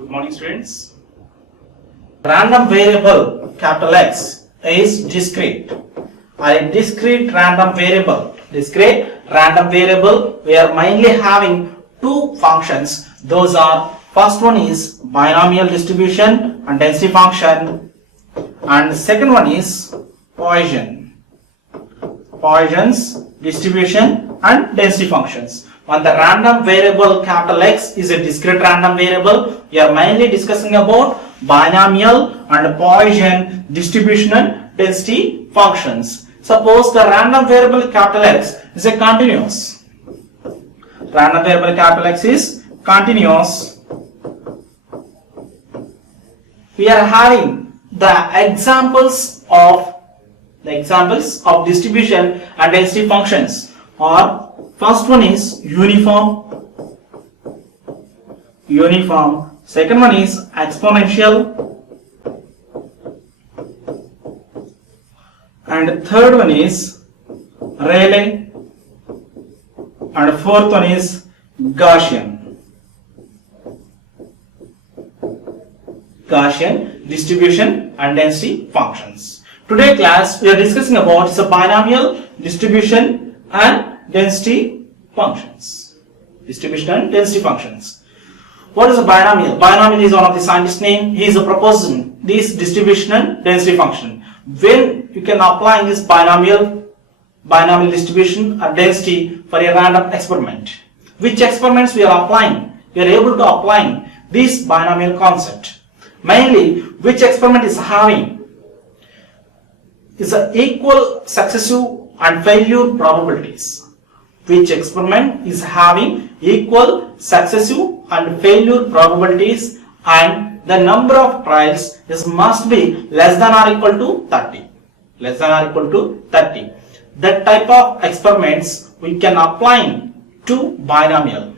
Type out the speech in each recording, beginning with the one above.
Good morning, students. Random variable capital X is discrete. A discrete random variable. Discrete random variable, we are mainly having two functions. Those are, first one is binomial distribution and density function, and the second one is Poisson. Poisson's distribution and density functions. When the random variable capital X is a discrete random variable, we are mainly discussing about binomial and Poisson distribution and density functions. Suppose the random variable capital X is a continuous. Random variable capital X is continuous. We are having the examples of distribution and density functions are, first one is uniform, second one is exponential, and third one is Rayleigh, and fourth one is Gaussian distribution and density functions. Today class we are discussing about the binomial distribution and density functions. What is a binomial? Binomial is one of the scientists' name. He is proposing this distribution and density function. When you can apply this binomial distribution or density for a random experiment. Which experiments we are applying? We are able to apply this binomial concept. Mainly, which experiment is having is equal successive and failure probabilities. Which experiment is having equal successive and failure probabilities, and the number of trials must be less than or equal to 30. That type of experiments we can apply to binomial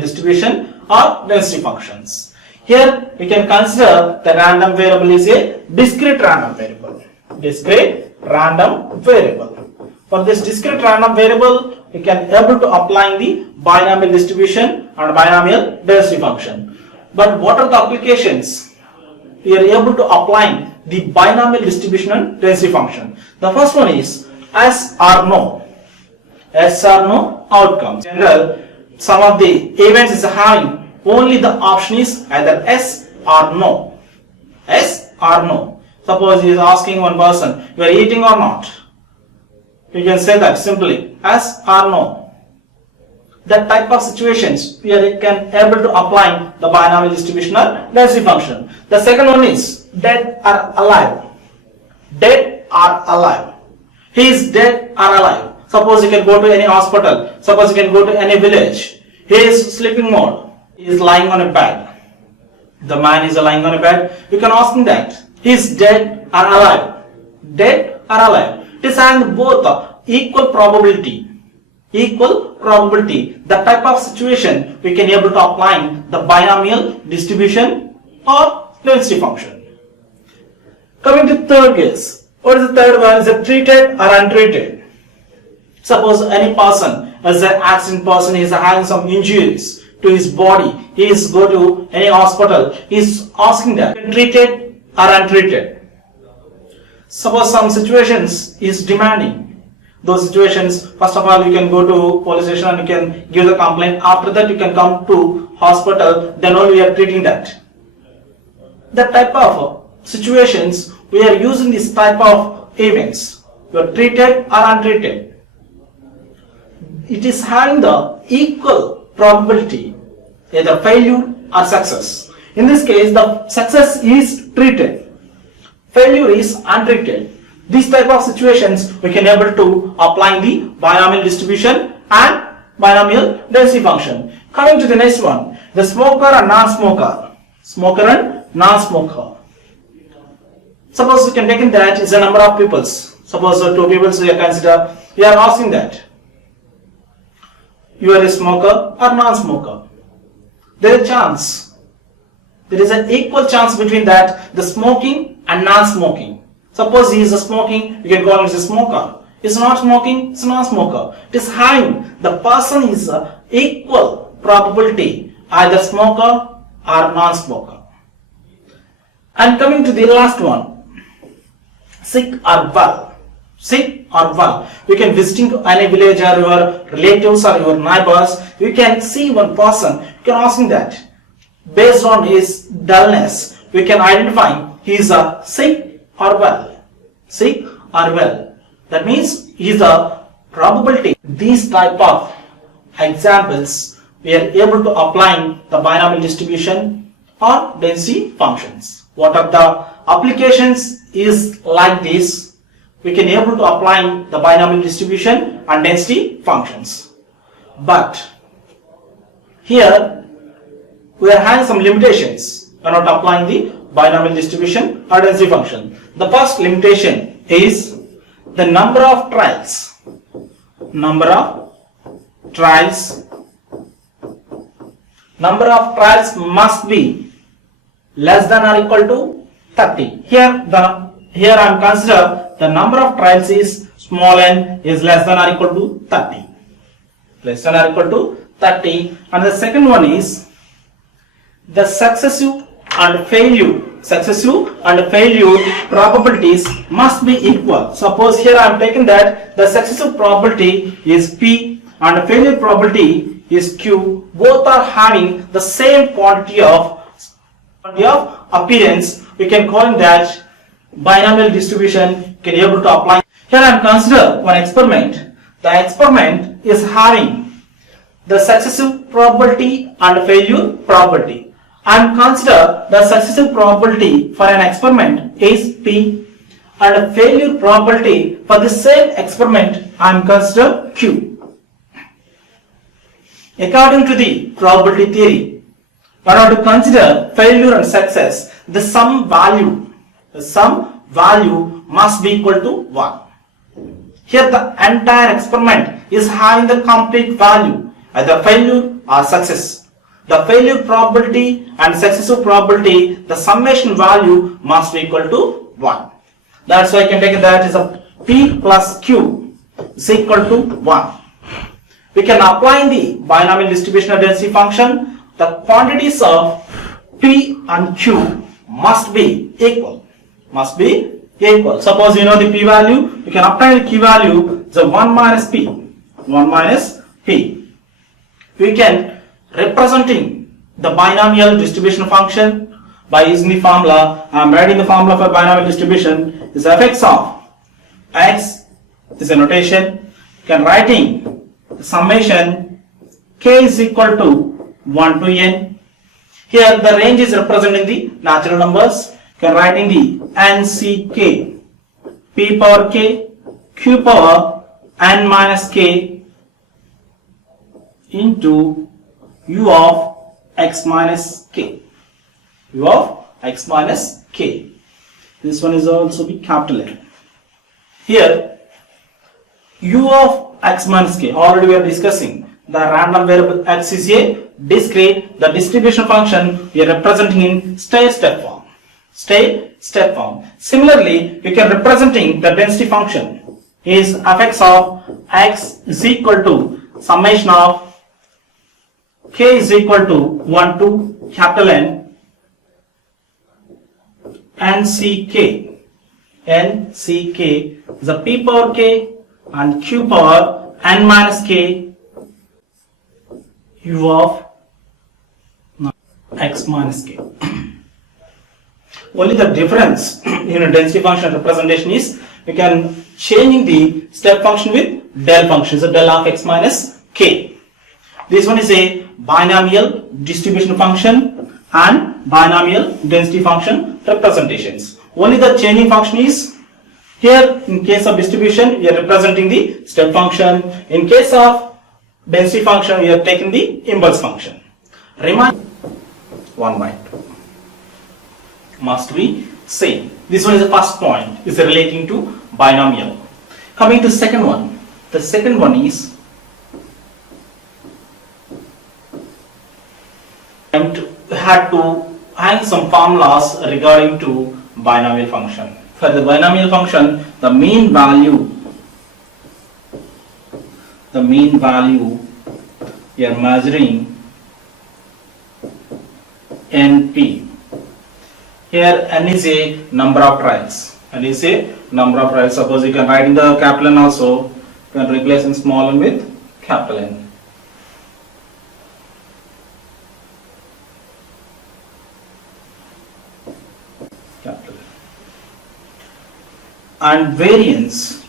distribution or density functions. Here we can consider the random variable is a discrete random variable. For this discrete random variable, we can able to apply the binomial distribution and binomial density function. But what are the applications? We are able to apply the binomial distribution and density function. The first one is yes or no. Yes or no outcomes. In general, some of the events is having only the option is either yes or no. Yes or no. Suppose he is asking one person, you are eating or not? You can say that simply, yes or no. That type of situations we can able to apply the binomial distribution or density function. The second one is dead or alive. Dead or alive. He is dead or alive. Suppose you can go to any hospital. Suppose you can go to any village. He is sleeping mode. He is lying on a bed. The man is lying on a bed. You can ask him that. He is dead or alive. Dead or alive. It is having both equal probability. That type of situation we can able to apply the binomial distribution or density function. Coming to third case. What is the third one? Is it treated or untreated? Suppose any person, as an accident person, is having some injuries to his body. He is go to any hospital. He is asking that treated or untreated. Suppose some situations is demanding. Those situations, first of all, you can go to police station and you can give the complaint. After that, you can come to hospital. Then only we are treating that. That type of situations, we are using this type of events. You are treated or untreated. It is having the equal probability, either failure or success. In this case, the success is treated. Failure is untreated. These type of situations we can able to apply the binomial distribution and binomial density function. Coming to the next one, the smoker and non-smoker. Smoker and non-smoker. Suppose we can take in that is the number of peoples. Suppose two people we consider. We are asking that you are a smoker or non-smoker. There is a chance. There is an equal chance between that the smoking and non-smoking. Suppose he is a smoking, you can call him as a smoker. Is not smoking, it's non-smoker. It is having the person is equal probability, either smoker or non-smoker. And coming to the last one, sick or well. Sick or well. You can visiting any village or your relatives or your neighbors. You can see one person. You can ask him that. Based on his dullness, we can identify he is a sick or well. Sick or well. That means he is a probability. These type of examples we are able to apply the binomial distribution or density functions. What are the applications is like this. We can able to apply the binomial distribution and density functions. But here we are having some limitations. We are not applying the binomial distribution or density function. The first limitation is the number of trials. Number of trials must be less than or equal to 30. Here I am consider the number of trials is small n is less than or equal to 30. Less than or equal to 30. And the second one is the successive and failure probabilities must be equal. Suppose here I am taking that the successive probability is P and the failure probability is Q. Both are having the same quantity of appearance. We can call that binomial distribution can be able to apply. Here I am consider one experiment. The experiment is having the successive probability and failure probability. I am consider the successive probability for an experiment is P and the failure probability for the same experiment I am consider Q. According to the probability theory, in order to consider failure and success, the sum value must be equal to 1. Here the entire experiment is having the complete value, either failure or success. The failure probability and successive probability, the summation value must be equal to 1. That's why I can take that as a P plus Q is equal to 1. We can apply the binomial distribution of density function. The quantities of P and Q must be equal. Suppose you know the P value, you can apply the Q value, the 1 minus P. 1 minus P. We can representing the binomial distribution function by using the formula. I am writing the formula for binomial distribution is fx of x is a notation. You can writing the summation k is equal to 1 to n. Here the range is representing the natural numbers. You can writing the nck p power k q power n minus k into u of x minus k. U of x minus k. This one is also be capital N. Here u of x minus k, already we are discussing the random variable x is a discrete. The distribution function we are representing in stair-step form. Stair-step form. Similarly, we can representing the density function is fx of x is equal to summation of k is equal to 1 to capital N nck. Nck is a p power k and q power n minus k u of x minus k. Only the difference in a density function representation is we can changing the step function with del function, so del of x minus k. This one is a binomial distribution function and binomial density function representations. Only the changing function is here in case of distribution we are representing the step function. In case of density function we are taking the impulse function. Remind 1 by 2 must be same. This one is the first point, is relating to binomial. Coming to second one. The second one is had to hang some formulas regarding to binomial function. For the binomial function, the mean value we are measuring NP. Here n is a number of trials. N is a number of trials. Suppose you can write in the capital N also. You can replace in small n with capital N. Capital N. And variance.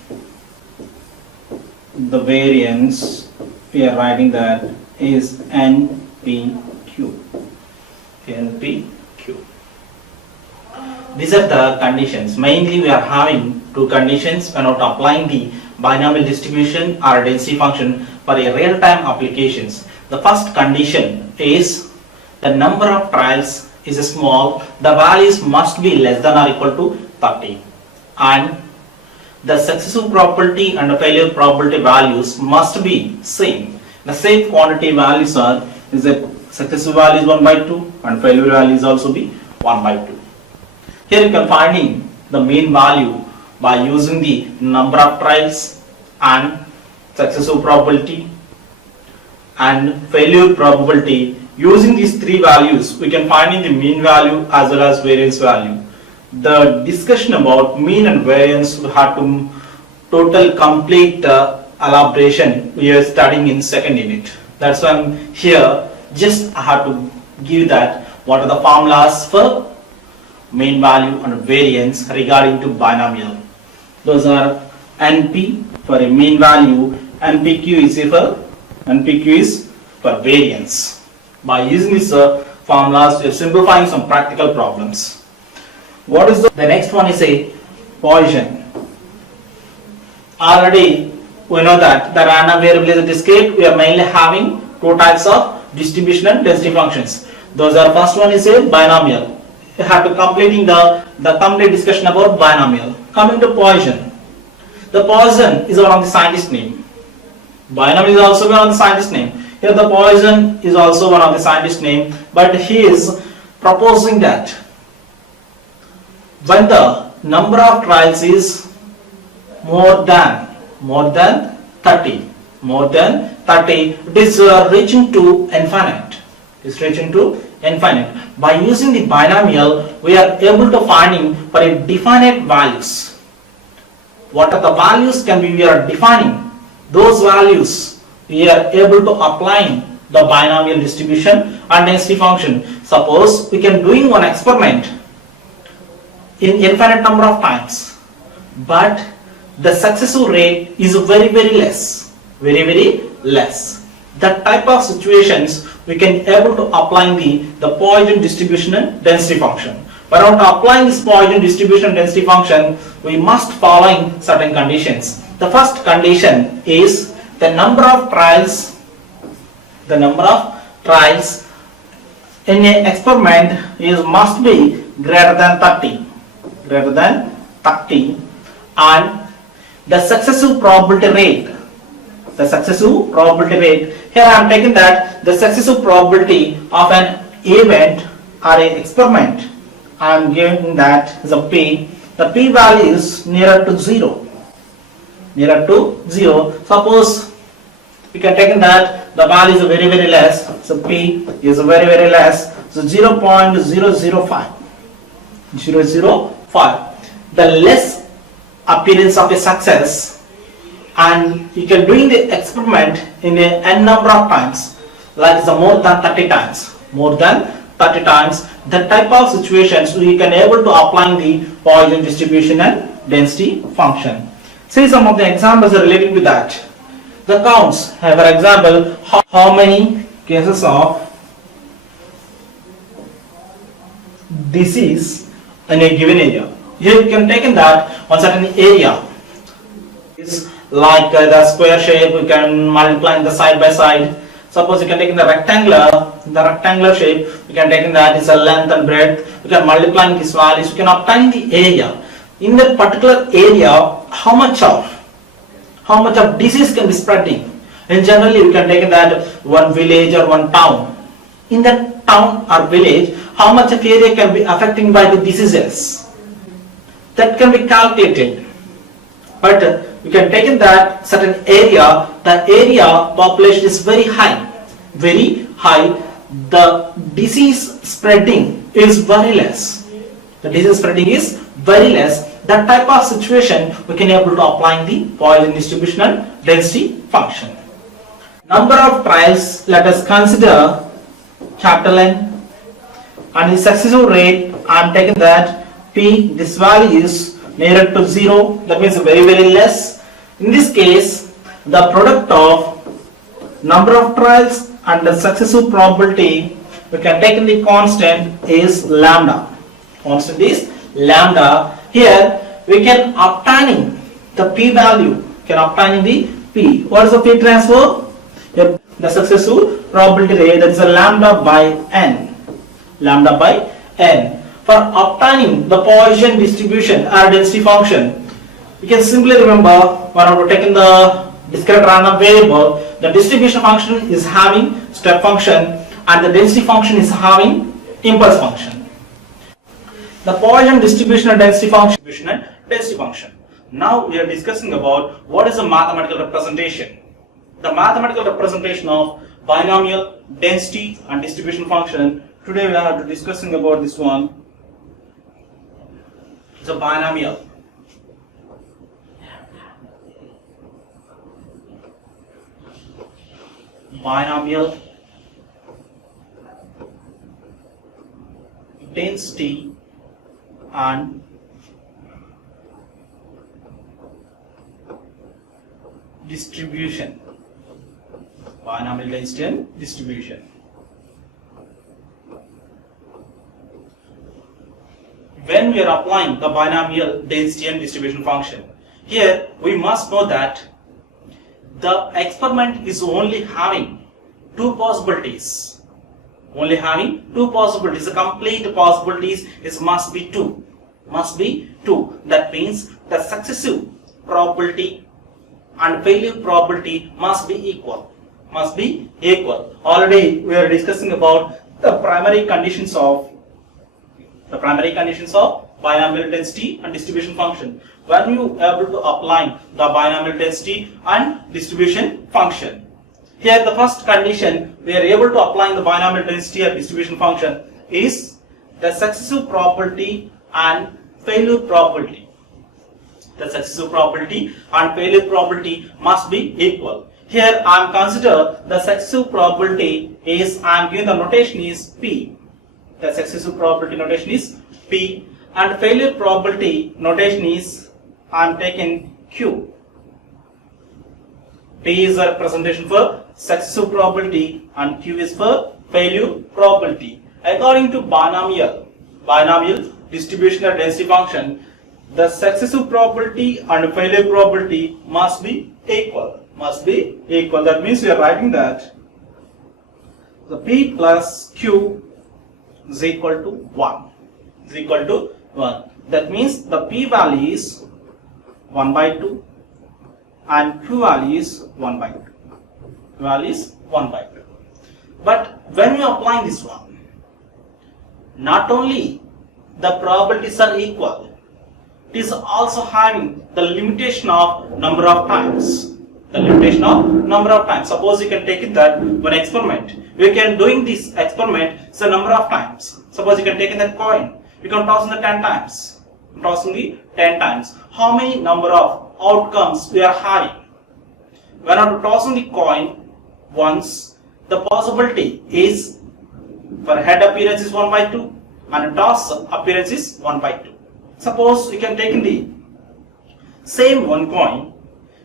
The variance we are writing that is NPQ. NPQ. These are the conditions. Mainly we are having two conditions when not applying the binomial distribution or density function for a real-time applications. The first condition is the number of trials is small, the values must be less than or equal to 30, and the successive probability and the failure probability values must be same. The same quantity values are is the successive value is 1 by 2 and failure value is also be 1 by 2. Here you can finding the mean value by using the number of trials and successive probability and failure probability. Using these three values, we can finding the mean value as well as variance value. The discussion about mean and variance we have to total complete elaboration we are studying in second unit. That's why I'm here. Just I have to give that what are the formulas for mean value and variance regarding to binomial. Those are NP for a mean value, NPQ is for variance. By using these formulas, we are simplifying some practical problems. What is the next one is a Poisson. Already we know that the random variable is a discrete. We are mainly having two types of distribution and density functions. Those are first one is a binomial. You have to completing the complete discussion about binomial. Coming to Poisson. The Poisson is one of the scientist name. Binomial is also one of the scientist name. Here the Poisson is also one of the scientist name, but he is proposing that when the number of trials is more than 30, it is reaching to infinite. By using the binomial, we are able to finding for a definite values. What are the values can be we are defining? Those values we are able to applying the binomial distribution and density function. Suppose we can doing one experiment in infinite number of times, but the successful rate is very less. That type of situations we can able to apply the Poisson distribution and density function. But on applying this Poisson distribution and density function, we must follow certain conditions. The first condition is the number of trials in an experiment must be greater than 30, and the successive probability rate. Here I am taking that the successive probability of an event or an experiment, I am giving that as a p. The p value is nearer to 0. Suppose we can take that the value is very less, so p is very less, so 0.005. The less appearance of a success, and you can doing the experiment in a n number of times, like more than 30 times. That type of situations we can able to apply the Poisson distribution and density function. See some of the examples relating to that. The counts, for example, how many cases of disease in a given area. Here you can take in that one certain area is like the square shape. We can multiply in the side by side. Suppose you can take in the rectangular shape. We can take in that is a length and breadth. We can multiply in these values. We can obtain the area. In that particular area, how much of disease can be spreading. And generally we can take that one village or one town. In that town or village, how much of area can be affected by the diseases? That can be calculated. But we can take in that certain area, the area population is very high. the disease spreading is very less. The disease spreading is very less. That type of situation we can able to apply the Poisson distribution and density function. Number of trials, let us consider capital N, and the successive rate I am taking that P, this value is nearer to 0, that means very less. In this case, the product of number of trials and the successive probability we can take in the constant is lambda. Constant is lambda. Here we can obtaining the P value, can obtaining the P. What is the P transfer? The successive probability rate, that is a lambda by n. Lambda by n. For obtaining the Poisson distribution or density function, you can simply remember when we are taking the discrete random variable, the distribution function is having step function and the density function is having impulse function. The Poisson distribution and density function. Now we are discussing about what is a mathematical representation. The mathematical representation of binomial density and distribution function. Today we are discussing about this one. It's a binomial. Binomial density and distribution. Binomial density and distribution. When we are applying the binomial density and distribution function, here we must know that the experiment is only having two possibilities. Only having two possibilities. The complete possibilities is must be two. Must be two. That means the successive probability and failure probability must be equal. Must be equal. Already we are discussing about the primary conditions of binomial density and distribution function. When you are able to apply the binomial density and distribution function, here the first condition we are able to apply the binomial density and distribution function is the successive probability and failure probability. The successive probability and failure probability must be equal. Here I am consider the successive probability is, I am giving the notation is P. The successive probability notation is P, and failure probability notation is, I am taking Q. P is a representation for successive probability and Q is for failure probability. According to binomial distribution or density function, the successive probability and failure probability must be equal. Must be equal. That means we are writing that the P plus Q is equal to 1. Is equal to 1. That means the P value is 1 by 2 and Q value is 1 by 2. Q value is 1 by 2. But when you apply this one, not only the probabilities are equal, it is also having the limitation of number of times. The limitation of number of times. Suppose you can take it that one experiment, we can doing this experiment so number of times. Suppose you can take in that coin, you can toss in the 10 times. Tossing the 10 times. How many number of outcomes we are having? When I am tossing the coin once, the possibility is for head appearance is 1 by 2 and toss appearance is 1 by 2. Suppose you can take in the same one coin,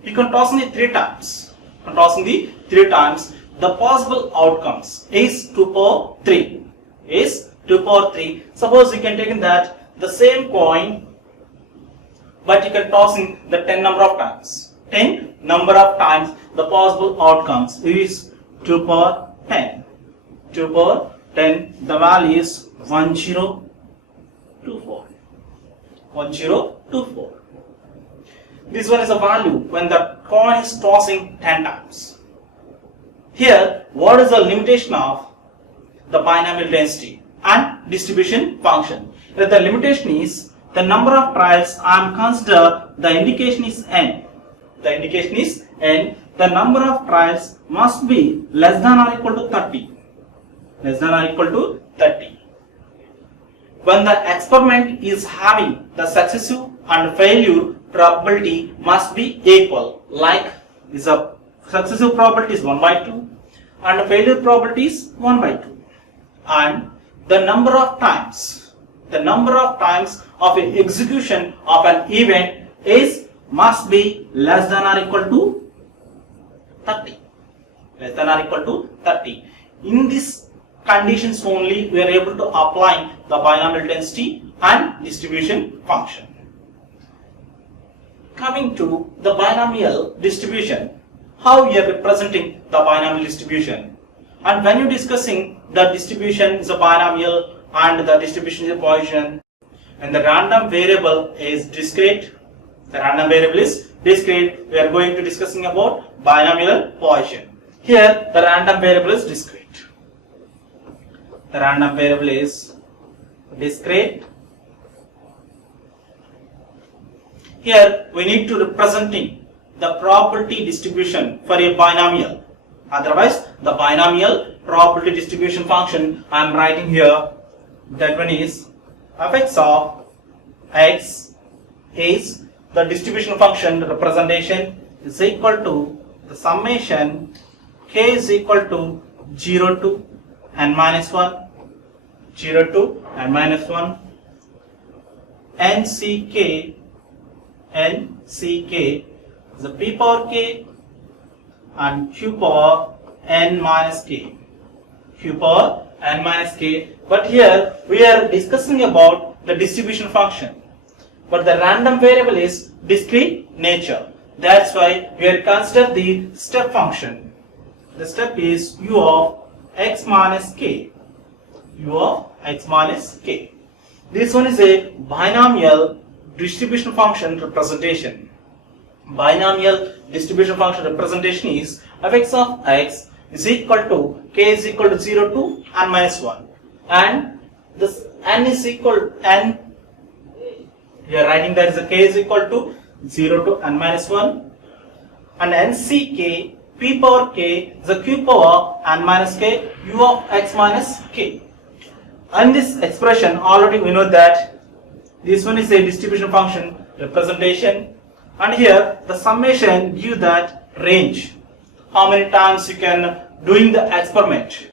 you can toss in the 3 times. Tossing the 3 times, the possible outcomes is 2 power 3. Is 2 power 3. Suppose you can take in that the same coin, but you can toss in the 10 number of times. 10 number of times, the possible outcomes is 2 power 10. 2 power 10, the value is 1024. 1024. This one is a value when the coin is tossing 10 times. Here, what is the limitation of the binomial density and distribution function? The limitation is the number of trials I am consider, the indication is n. The indication is n. The number of trials must be less than or equal to 30. less than or equal to 30. When the experiment is having the successive and failure probability must be equal, like is a successive probability is 1 by 2 and the failure probability is 1 by 2, and the number of times of execution of an event must be less than or equal to 30. Less than or equal to 30. In these conditions only we are able to apply the binomial density and distribution function. Coming to the binomial distribution, how we are representing the binomial distribution, and when you are discussing the distribution is a binomial and the distribution is a Poisson, and the random variable is discrete, we are going to discussing about binomial Poisson. Here the random variable is discrete. The random variable is discrete. Here we need to representing the probability distribution for a binomial. Otherwise, the binomial probability distribution function I am writing here, that one is fx of x is the distribution function representation is equal to the summation k is equal to 0 to n minus 1, 0 to n minus 1, nck is a p power k and q power n minus k, but here we are discussing about the distribution function, but the random variable is discrete nature. That's why we are consider the step function. The step is u of x minus k, This one is a binomial distribution function representation. Binomial distribution function representation is fx of x is equal to k is equal to 0 to n minus 1, and this n is equal n, we are writing that is a k is equal to 0 to n minus 1, and nck p power k is a q power n minus k u of x minus k. And this expression already we know that this one is a distribution function representation, and here the summation give that range, how many times you can doing the experiment,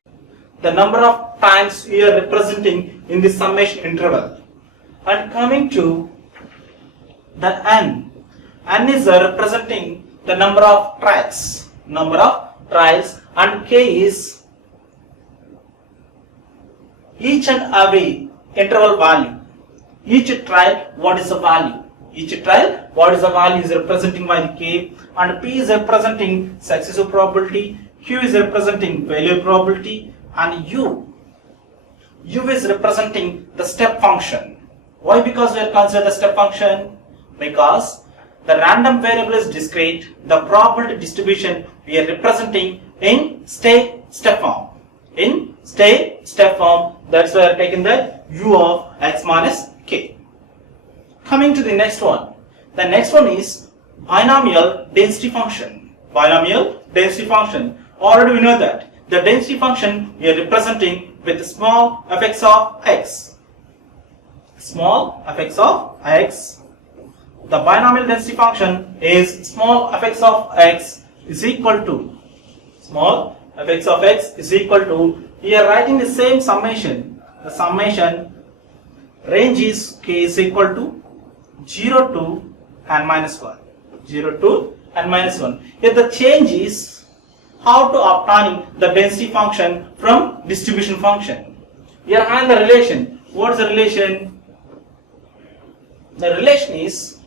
the number of times we are representing in the summation interval. And coming to the n is representing the number of trials, and k is each and every interval value. Each trial, what is the value? Each trial, what is the value is representing by the k, and p is representing successive probability, q is representing failure probability, and u is representing the step function. Why? Because we are considering the step function, because the random variable is discrete, the probability distribution we are representing in step form. That's why I are taking the u of x minus k. Coming to the next one. The next one is binomial density function. Already we know that the density function we are representing with small fx of x. The binomial density function is small fx of x is equal to we are writing the same summation. The summation range is k is equal to 0 to n minus 1. Here the change is how to obtain the density function from distribution function. Here and the relation. What is the relation? The relation is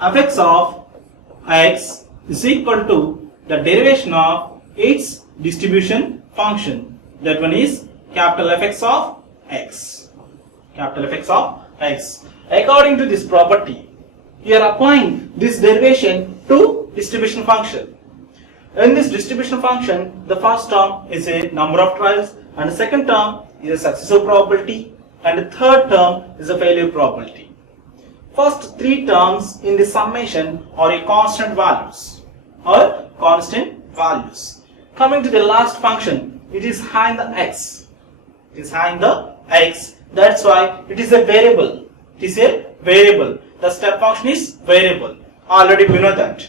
fx of x is equal to the derivation of its distribution function. That one is capital Fx of x. According to this property, we are applying this derivation to distribution function. In this distribution function, the first term is a number of trials, and the second term is a successive probability, and the third term is a failure probability. First three terms in the summation are a constant values. Coming to the last function, it is high in the x. It is high in the x. That's why it is a variable. It is a variable. The step function is variable. Already we know that.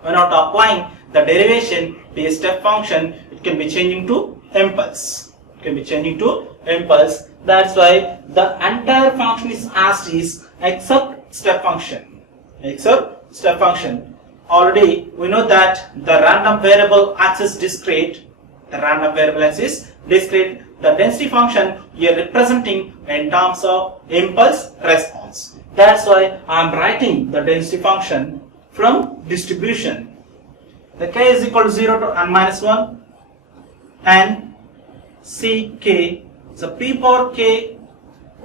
When not applying the derivation to a step function, it can be changing to impulse. It can be changing to impulse. That's why the entire function is as is except step function. Except step function. Already we know that the random variable acts as discrete. The random variable acts as discrete. The density function we are representing in terms of impulse response. That's why I am writing the density function from distribution. The k is equal to 0 to n minus 1 and ck. So p power k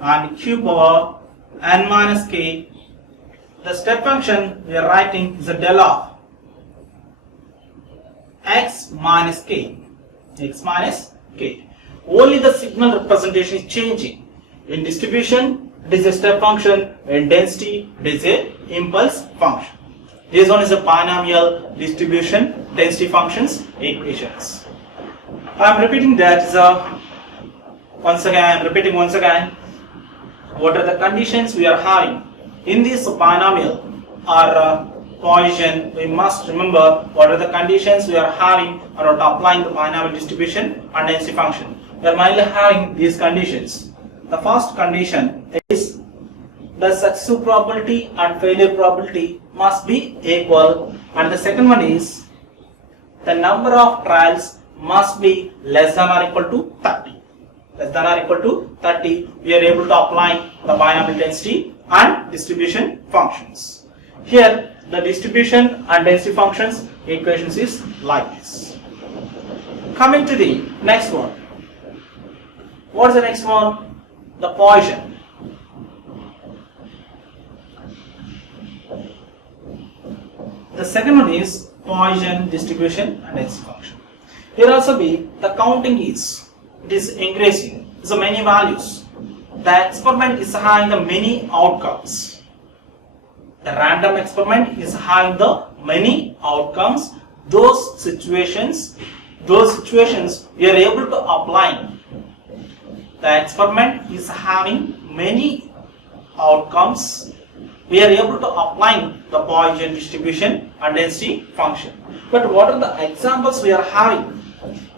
and q power n minus k. The step function we are writing is a del of x minus k. X minus k. Only the signal representation is changing. In distribution, it is a step function. In density, it is a impulse function. This one is a binomial distribution density functions equations. I am repeating that. Once again. What are the conditions we are having in this binomial or Poisson? We must remember what are the conditions we are having or applying the binomial distribution and density function. We are mainly having these conditions. The first condition is the success probability and failure probability must be equal, and the second one is the number of trials must be less than or equal to 30. Less than or equal to 30, we are able to apply the binomial density and distribution functions. Here the distribution and density functions equations is like this. Coming to the next one. What is the next one? The Poisson. The second one is Poisson distribution and density function. Here also be the counting is, it is increasing. So many values. The experiment is having the many outcomes. The random experiment is having the many outcomes. Those situations we are able to apply. The experiment is having many outcomes. We are able to apply the Poisson distribution and density function. But what are the examples we are having?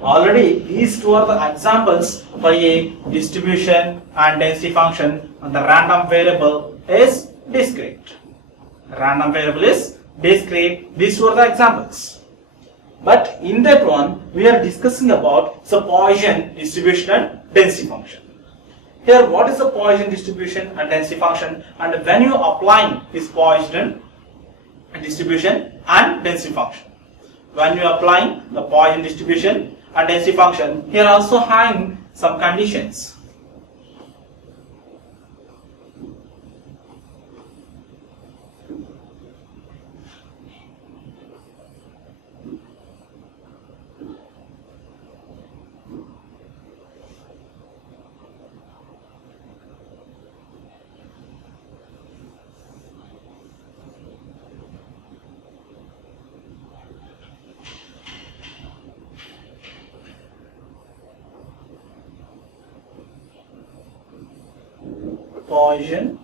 Already these two are the examples for a distribution and density function, and the random variable is discrete. Random variable is discrete. These two are the examples. But in that one, we are discussing about the Poisson distribution and density function. Here, what is the Poisson distribution and density function, and when you applying this Poisson distribution and density function? When you applying the Poisson distribution and density function, here also having some conditions. Poisson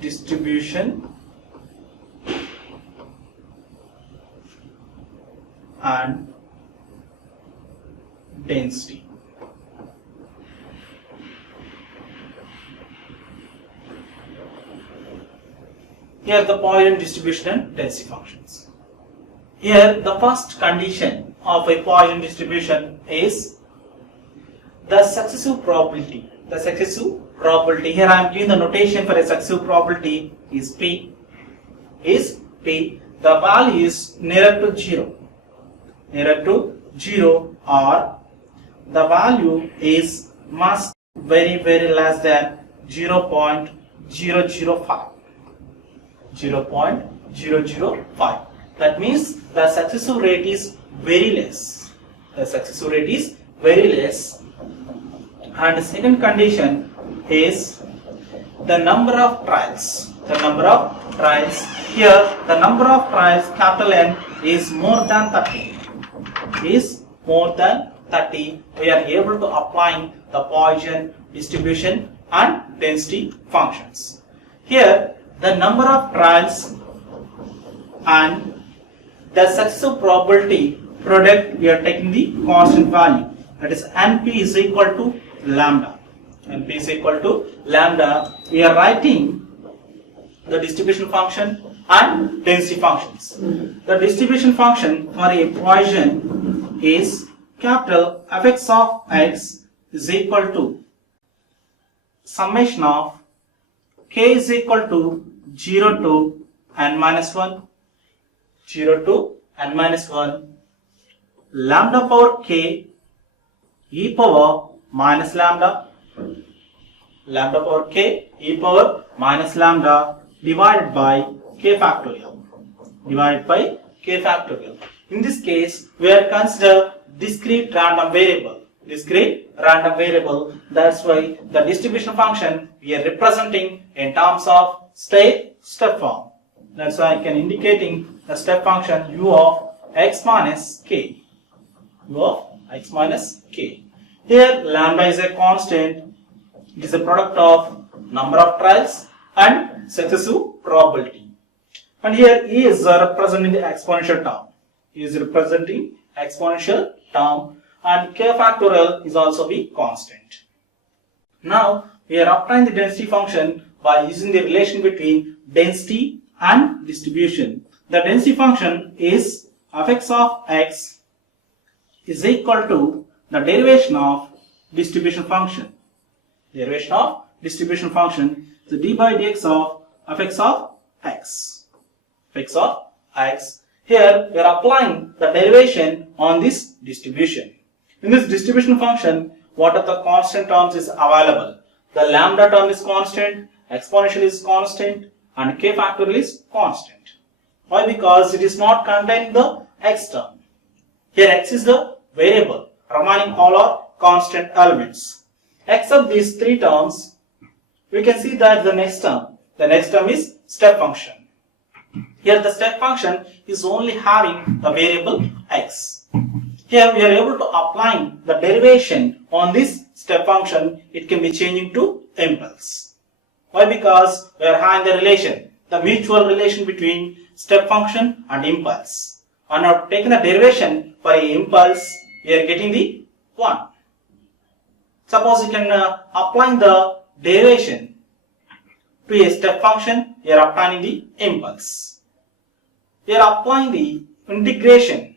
distribution and density. Here the Poisson distribution and density functions. Here the first condition of a Poisson distribution is the successive probability. The successive probability, here I am giving the notation for a successive probability is P. The value is nearer to 0. Nearer to 0, or the value is must very less than 0.005. 0.005. That means the successive rate is very less. The successive rate is very less. And the second condition is the number of trials. The number of trials. Here the number of trials, capital N, is more than 30. is more than 30, we are able to apply the Poisson distribution and density functions. Here, the number of trials and the successive probability product, we are taking the constant value, that is NP is equal to lambda. NP is equal to lambda. We are writing the distribution function and density functions. The distribution function for a Poisson is capital Fx of x is equal to summation of k is equal to 0 to n minus 1, 0 to n minus 1, lambda power k e power minus lambda, lambda power k e power minus lambda divided by k factorial, divided by k factorial. In this case, we are consider discrete random variable, that's why the distribution function we are representing in terms of step form. That's why I can indicating the step function u of x minus k, u of x minus k. Here lambda is a constant, it is a product of number of trials and successive probability. And here e is representing the exponential term, and k factorial is also the constant. Now we are applying the density function by using the relation between density and distribution. The density function is Fx of x is equal to the derivation of distribution function. Derivation of distribution function is d by dx of Fx of x. Fx of x. Here we are applying the derivation on this distribution. In this distribution function, what are the constant terms is available? The lambda term is constant, exponential is constant, and k factorial is constant. Why? Because it is not contained in the x term. Here x is the variable, remaining all are constant elements. Except these three terms, we can see that the next term is step function. Here the step function is only having the variable x. Here we are able to apply the derivation on this step function, it can be changing to impulse. Why? Because we are having the relation, the mutual relation between step function and impulse. And now taking the derivation for a impulse, we are getting the 1. Suppose you can apply the derivation to a step function, we are applying the impulse. We are applying the integration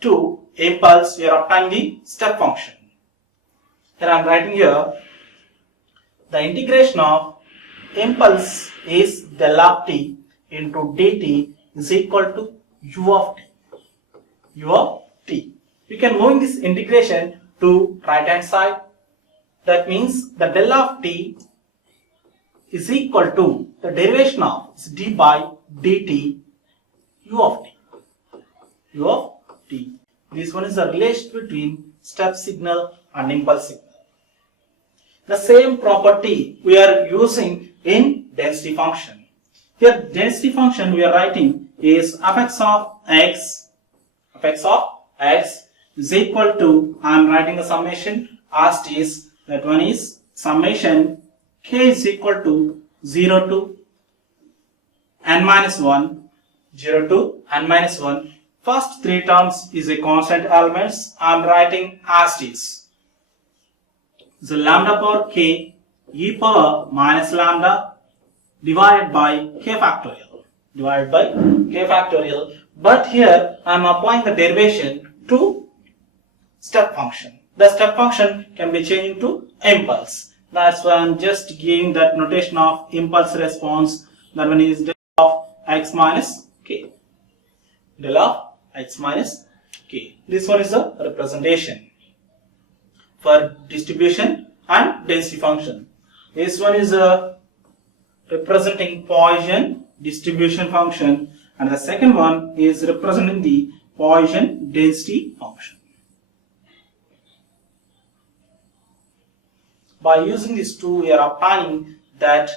to impulse, we are applying the step function. Here I am writing here the integration of impulse is del of t into dt is equal to u of t. U of t. We can move this integration to right hand side. That means the del of t is equal to the derivation of d by dt u of t. U of t. This one is the relation between step signal and impulse signal. The same property we are using in density function. Here density function we are writing is Fx of x is equal to, I am writing the summation as it is, that one is summation k is equal to 0 to n minus 1, 0 to n minus 1. First three terms is a constant elements, I am writing as it is. So lambda power k e power minus lambda divided by k factorial. But here I am applying the derivation to step function. The step function can be changed to impulse. That's why I am just giving that notation of impulse response. That one is del of x minus k. Del of x minus k. This one is the representation for distribution and density function. This one is representing Poisson distribution function, and the second one is representing the Poisson density function. By using these two, we are applying that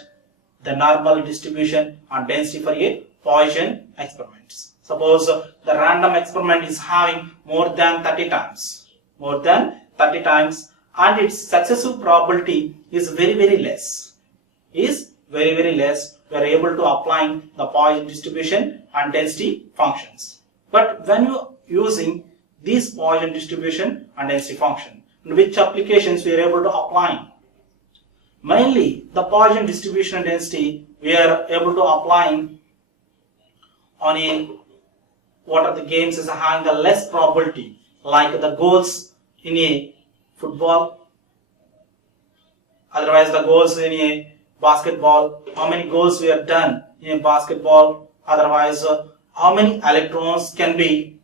the normal distribution and density for a Poisson experiments. Suppose the random experiment is having more than 30 times, and its successive probability is very less, We are able to apply the Poisson distribution and density functions. But when you are using this Poisson distribution and density function, in which applications we are able to apply? Mainly the Poisson distribution and density we are able to apply on what are the games is having the less probability, like the goals in a football, otherwise the goals in a basketball, how many goals we have done in a basketball, otherwise how many electrons can be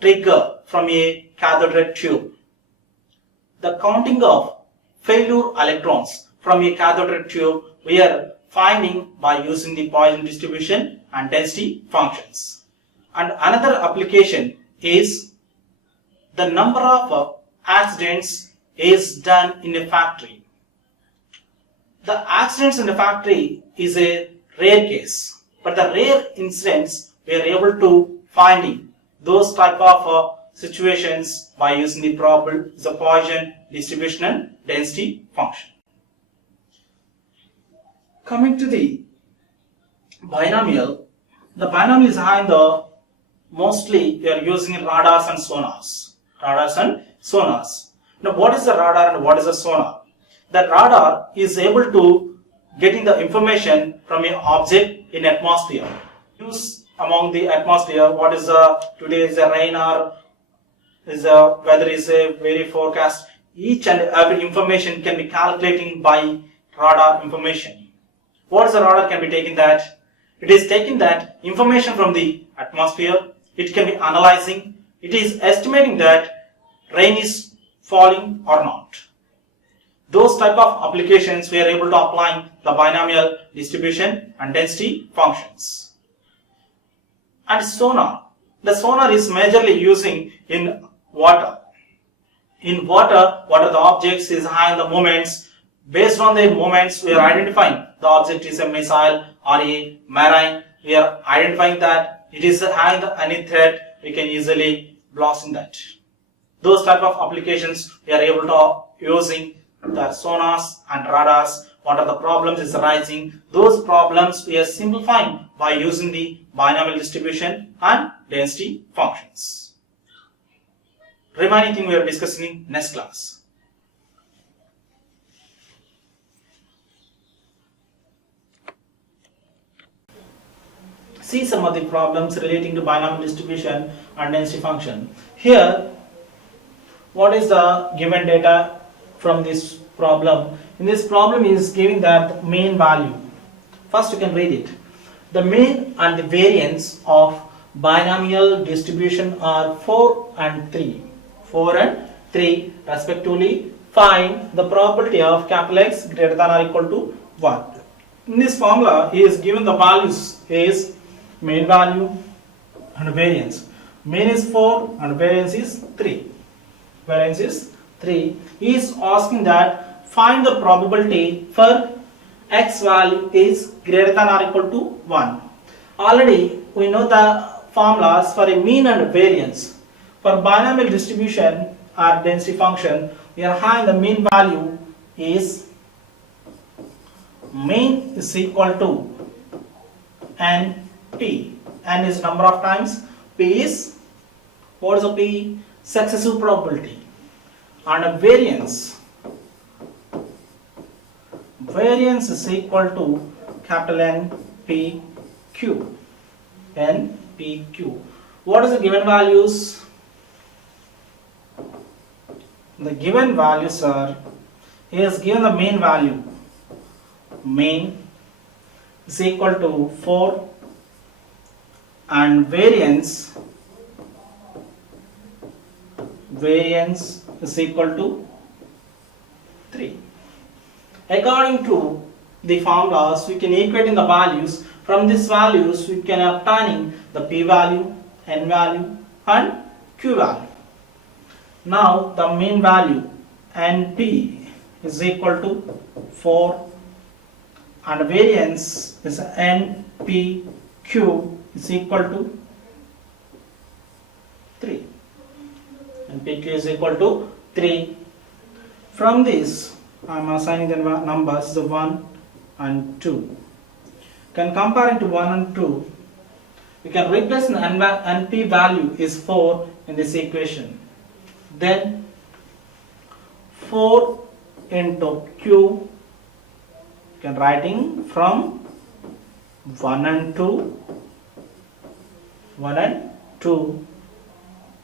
triggered from a cathode ray tube. The counting of failure electrons from a cathode ray tube we are finding by using the Poisson distribution and density functions. And another application is the number of accidents is done in a factory. The accidents in the factory is a rare case, but the rare incidents we are able to finding those type of situations by using the Poisson distribution and density function. Coming to the binomial, the binomial is having the mostly we are using radars and sonars. Now what is the radar and what is the sonar? The radar is able to getting the information from an object in atmosphere. Use among the atmosphere what is today is the rain or is the weather is a very forecast. Each and every information can be calculating by radar information. What is the radar can be taking that? It is taking that information from the atmosphere. It can be analyzing. It is estimating that rain is falling or not. Those type of applications we are able to apply the binomial distribution and density functions. And sonar. The sonar is majorly using in water. In water, what are the objects is having the moments. Based on the moments, we are identifying the object is a missile or a marine. We are identifying that it is having any threat. We can easily blast in that. Those type of applications we are able to using the sonars and radars. What are the problems is arising? Those problems we are simplifying by using the binomial distribution and density functions. Remaining thing we are discussing in next class. See some of the problems relating to binomial distribution and density function. Here, what is the given data from this problem? In this problem is giving that mean value. First you can read it. The mean and the variance of binomial distribution are 4 and 3. 4 and 3 respectively. Find the probability of capital X greater than or equal to 1. In this formula he is given the values is mean value and variance. Mean is 4 and variance is 3. Variance is 3. He is asking that find the probability for x value is greater than or equal to 1. Already we know the formulas for a mean and variance. For binomial distribution or density function, we are having the mean value is mean is equal to NP. N is number of times. P is, what is the P? Successive probability. And a variance is equal to capital NPQ. NPQ. What is the given values? The given values are, he has given the mean value. Mean is equal to 4 and variance is equal to 3. According to the formulas, we can equate in the values. From these values, we can obtain the P value, N value and Q value. Now, the mean value NP is equal to 4 and variance is NPQ is equal to and PQ is equal to 3. From this, I am assigning the numbers the 1 and 2. Can compare it to 1 and 2. We can replace the NP value is 4 in this equation. Then 4 into Q, can writing from 1 and 2,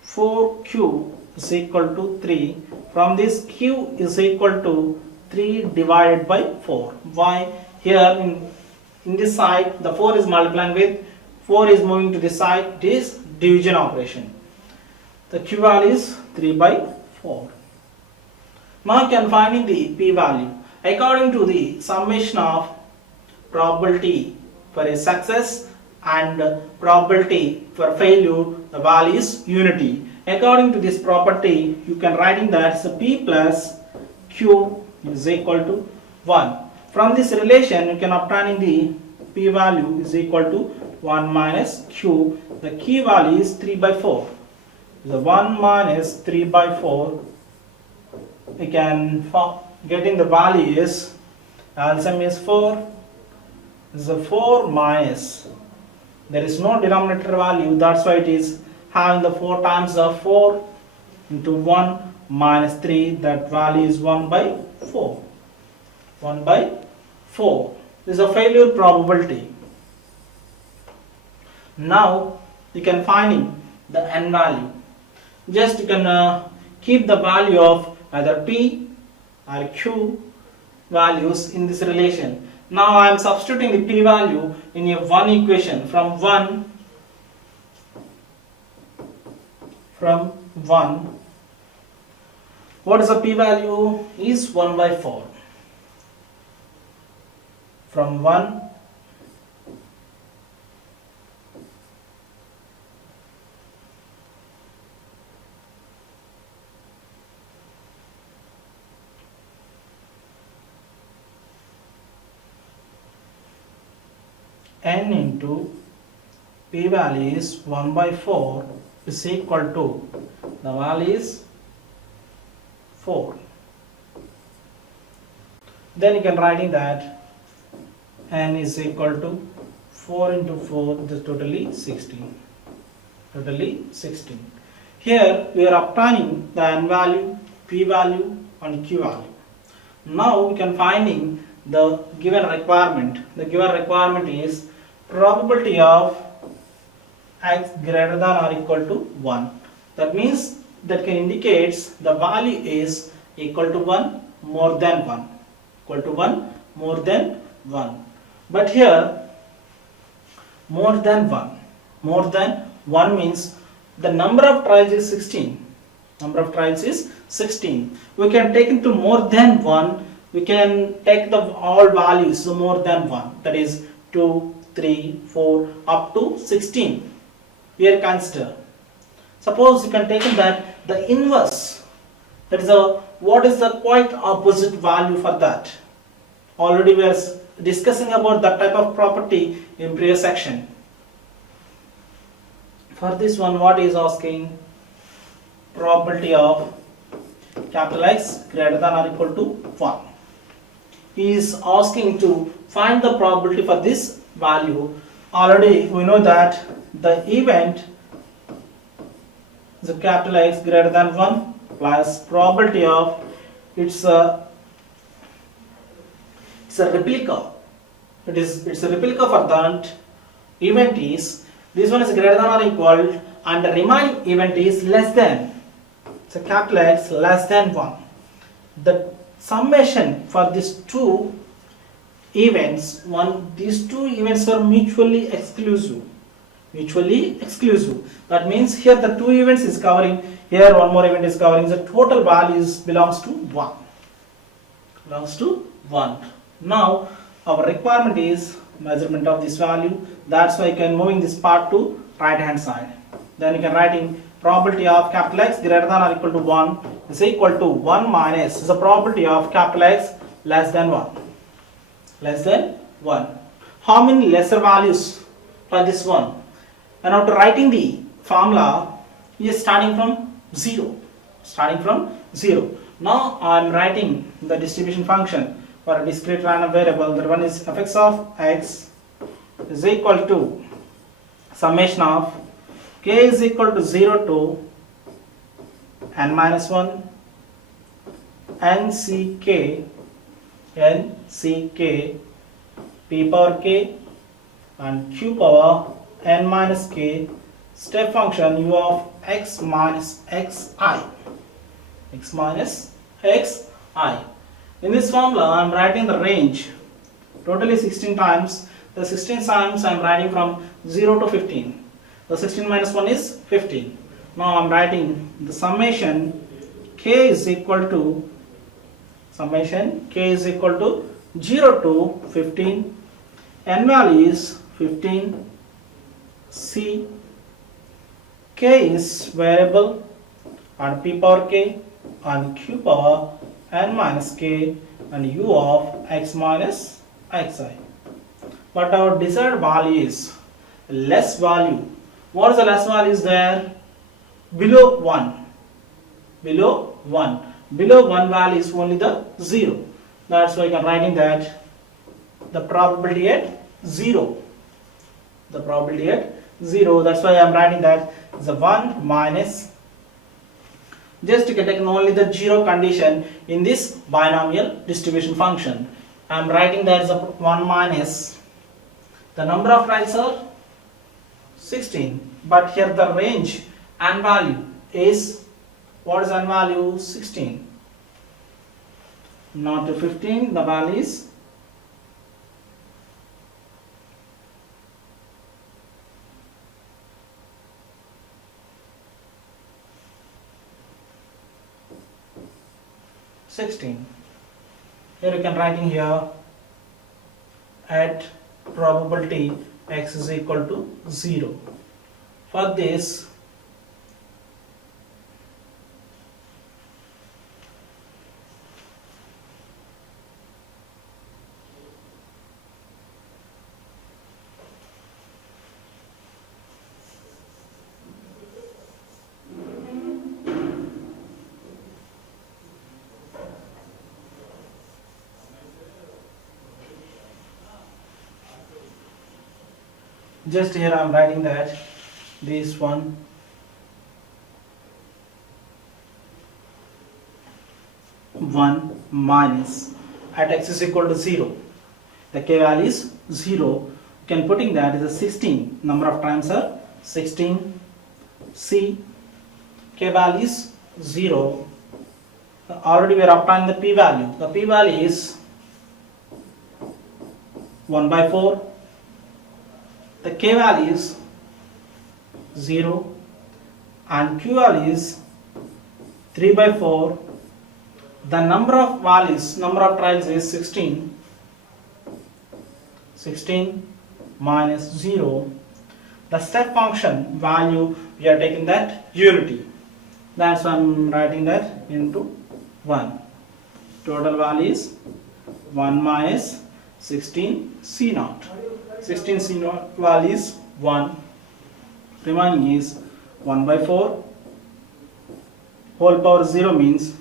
4Q is equal to 3. From this, Q is equal to 3 divided by 4. Why? Here in this side, the 4 is multiplying with 4 is moving to this side. It is division operation. The Q value is 3 by 4. Now you can find the P value. According to the summation of probability for a success and probability for failure, the value is unity. According to this property, you can write in that so P plus Q is equal to 1. From this relation, you can obtain the P value is equal to 1 minus Q. The key value is 3 by 4. The 1 minus 3 by 4, we can getting the value is LCM is 4. This is a 4 minus. There is no denominator value, that's why it is having the 4 times of 4 into 1 minus 3, that value is 1 by 4. 1 by 4. This is a failure probability. Now you can find the N value. Just you can keep the value of either P or Q values in this relation. Now I am substituting the P value in a 1 equation from 1. What is the P value? Is 1 by 4. From 1 N into P value is 1 by 4 is equal to, the value is 4. Then you can write in that N is equal to 4 into 4, this is totally 16. Totally 16. Here we are obtaining the N value, P value and Q value. Now we can finding the given requirement. The given requirement is probability of x greater than or equal to 1. That means that can indicates the value is equal to 1 more than 1. Equal to 1 more than 1. But here more than 1. More than 1 means the number of trials is 16. Number of trials is 16. We can take into more than 1. We can take the all values so more than 1. That is 2, 3, 4 up to 16. We are consider. Suppose you can take in that the inverse. That is what is the quite opposite value for that. Already we are discussing about that type of property in previous section. For this one, what is asking? Probability of capital X greater than or equal to 1. He is asking to find the probability for this value. Already we know that the event is a capital X greater than 1 plus probability of it's a replica. It's a replica for that event is this one is greater than or equal and the remaining event is less than. It's a capital X less than 1. The summation for these two events, these two events are mutually exclusive. Mutually exclusive. That means here the two events is covering, here one more event is covering, the total values belongs to 1. Belongs to 1. Now our requirement is measurement of this value. That's why you can moving this part to right hand side. Then you can writing probability of capital X greater than or equal to 1 is equal to 1 minus the probability of capital X less than 1. Less than 1. How many lesser values for this one? And after writing the formula, we are starting from 0. starting from 0. Now I am writing the distribution function for a discrete random variable. That one is fx of x is equal to summation of k is equal to 0 to n minus 1 nck p power k and q power n minus k step function u of x minus xi. In this formula I am writing the range totally 16 times. The 16 times I am writing from 0 to 15. The 16 minus 1 is 15. Now I am writing the summation k is equal to 0 to 15. N value is 15. C k is variable and p power k and q power n minus k and u of x minus xi. But our desired value is less value. What is the less value is there? Below 1. Below 1 value is only the 0. That's why I am writing that the probability at 0. That's why I am writing that is a 1 minus. Just to get only the 0 condition in this binomial distribution function. I am writing that as a 1 minus. The number of trials are 16. But here the range and value is, what is n value? 16. Not to 15, the value is 16. Here you can writing here at probability x is equal to 0. For this just here I am writing that this one minus at x is equal to 0. The k value is 0. You can putting that is a 16. Number of times are 16. C k value is 0. Already we are applying the p value. The p value is 1 by 4. The k value is 0 and q value is 3 by 4. The number of values, number of trials is 16. 16 minus 0. The step function value, we are taking that unity. That's why I am writing that into 1. Total value is 1 minus 16 C naught. 16 C naught value is 1. Remaining is 1 by 4. Whole power 0 means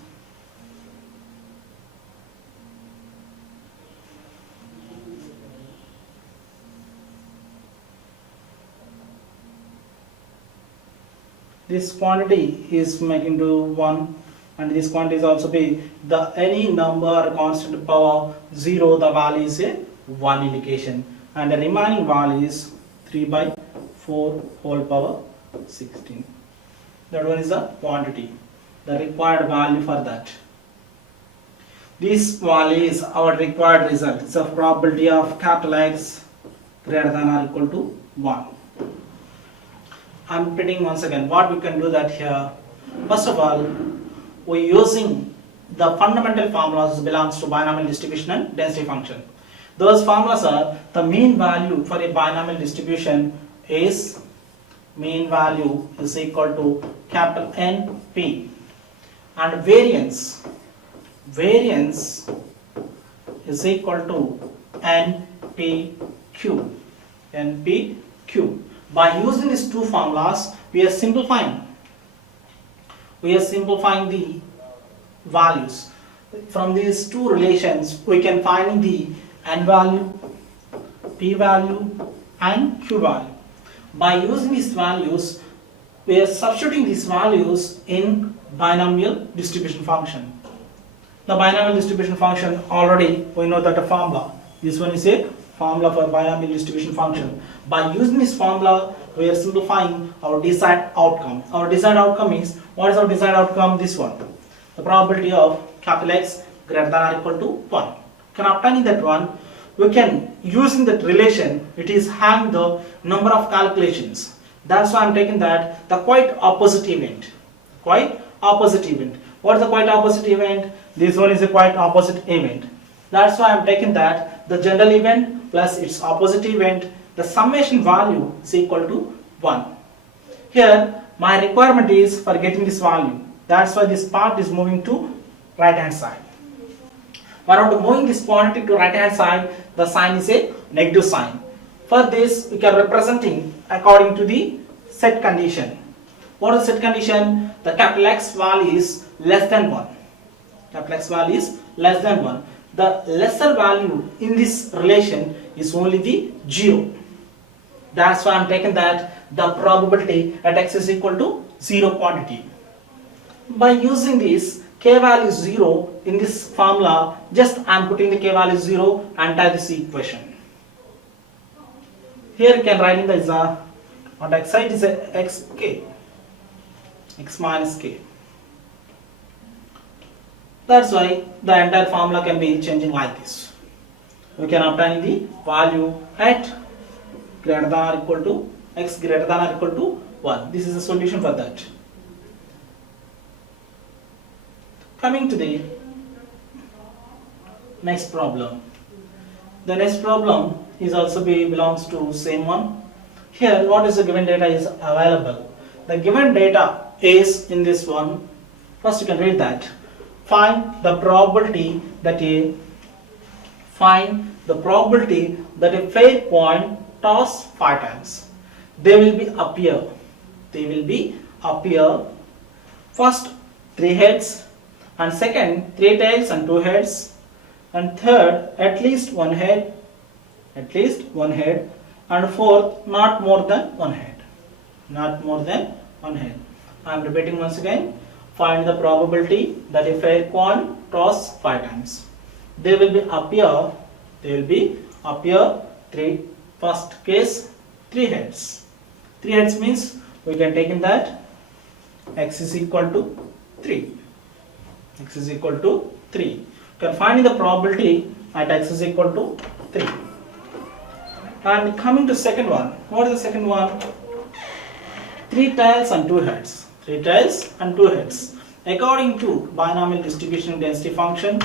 this quantity is making to 1 and this quantity is also be the any number constant power 0, the value is a 1 indication and the remaining value is 3 by 4 whole power 16. That one is the quantity, the required value for that. This value is our required result. It's a probability of capital X greater than or equal to 1. I'm repeating once again what we can do that here. First of all, we're using the fundamental formulas belongs to binomial distribution and density function. Those formulas are the mean value for a binomial distribution is mean value is equal to capital NP and variance is equal to NPQ. By using these two formulas, we are simplifying we are simplifying the values. From these two relations, we can find the n value, p value, and q value. By using these values, we are substituting these values in binomial distribution function. The binomial distribution function, already we know that a formula. This one is a formula for binomial distribution function. By using this formula, we are simplifying our desired outcome. Our desired outcome is, what is our desired outcome? This one. The probability of capital X greater than or equal to 1. Can obtain that one, we can, using that relation, it is having the number of calculations. That's why I'm taking that the quite opposite event. Quite opposite event. What is the quite opposite event? This one is a quite opposite event. That's why I'm taking that the general event plus its opposite event, the summation value is equal to 1. Here, my requirement is for getting this value. That's why this part is moving to right hand side. When moving this quantity to right hand side, the sign is a negative sign. For this, we can representing according to the set condition. What is the set condition? The capital X value is less than 1. Capital X value is less than 1. The lesser value in this relation is only the 0. That's why I'm taking that the probability at X is equal to 0 quantity. By using this k value 0 in this formula, just I'm putting the k value 0 and type this equation. Here you can write in the on X side is a xk, x minus k. That's why the entire formula can be changing like this. We can obtain the value at greater than or equal to x greater than or equal to 1. This is the solution for that. Coming to the next problem. The next problem is also belongs to same one. Here, what is the given data is available. The given data is in this one. First, you can read that. Find the probability that a fair coin toss 5 times. They will be appear. First 3 heads, and second 3 tails and 2 heads, and third at least one head, and fourth not more than one head. I am repeating once again. Find the probability that a fair coin toss 5 times. They will be appear 3. First case 3 heads. 3 heads means we can take in that x is equal to 3. You can find the probability at x is equal to 3. And coming to second one. What is the second one? 3 tails and 2 heads. According to binomial distribution density function,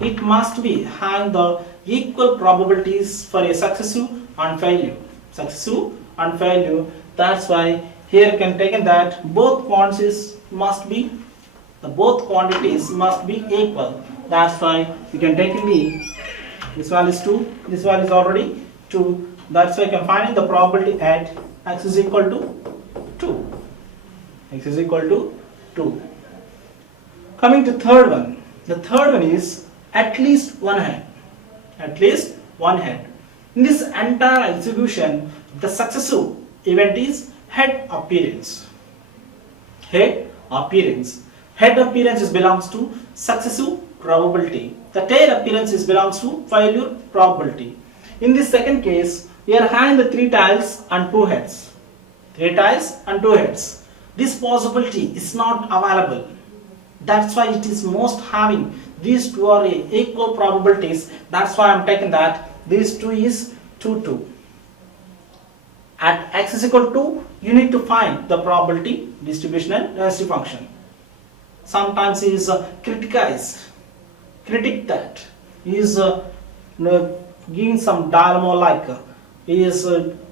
it must be having the equal probabilities for a successive and failure. That's why here you can take in that both quantities must be equal. That's why you can take in this value is 2, this value is already 2. That's why you can find the probability at x is equal to 2. Coming to third one. The third one is at least one head. In this entire execution, the successive event is head appearance. Head appearance belongs to successive probability. The tail appearance belongs to failure probability. In this second case, we are having the 3 tails and 2 heads. This possibility is not available. That's why it is most having these two are equal probabilities. That's why I'm taking that these 2 is 2. At x is equal to, you need to find the probability distribution and density function. Sometimes he is critic that he is giving some dilemma like he is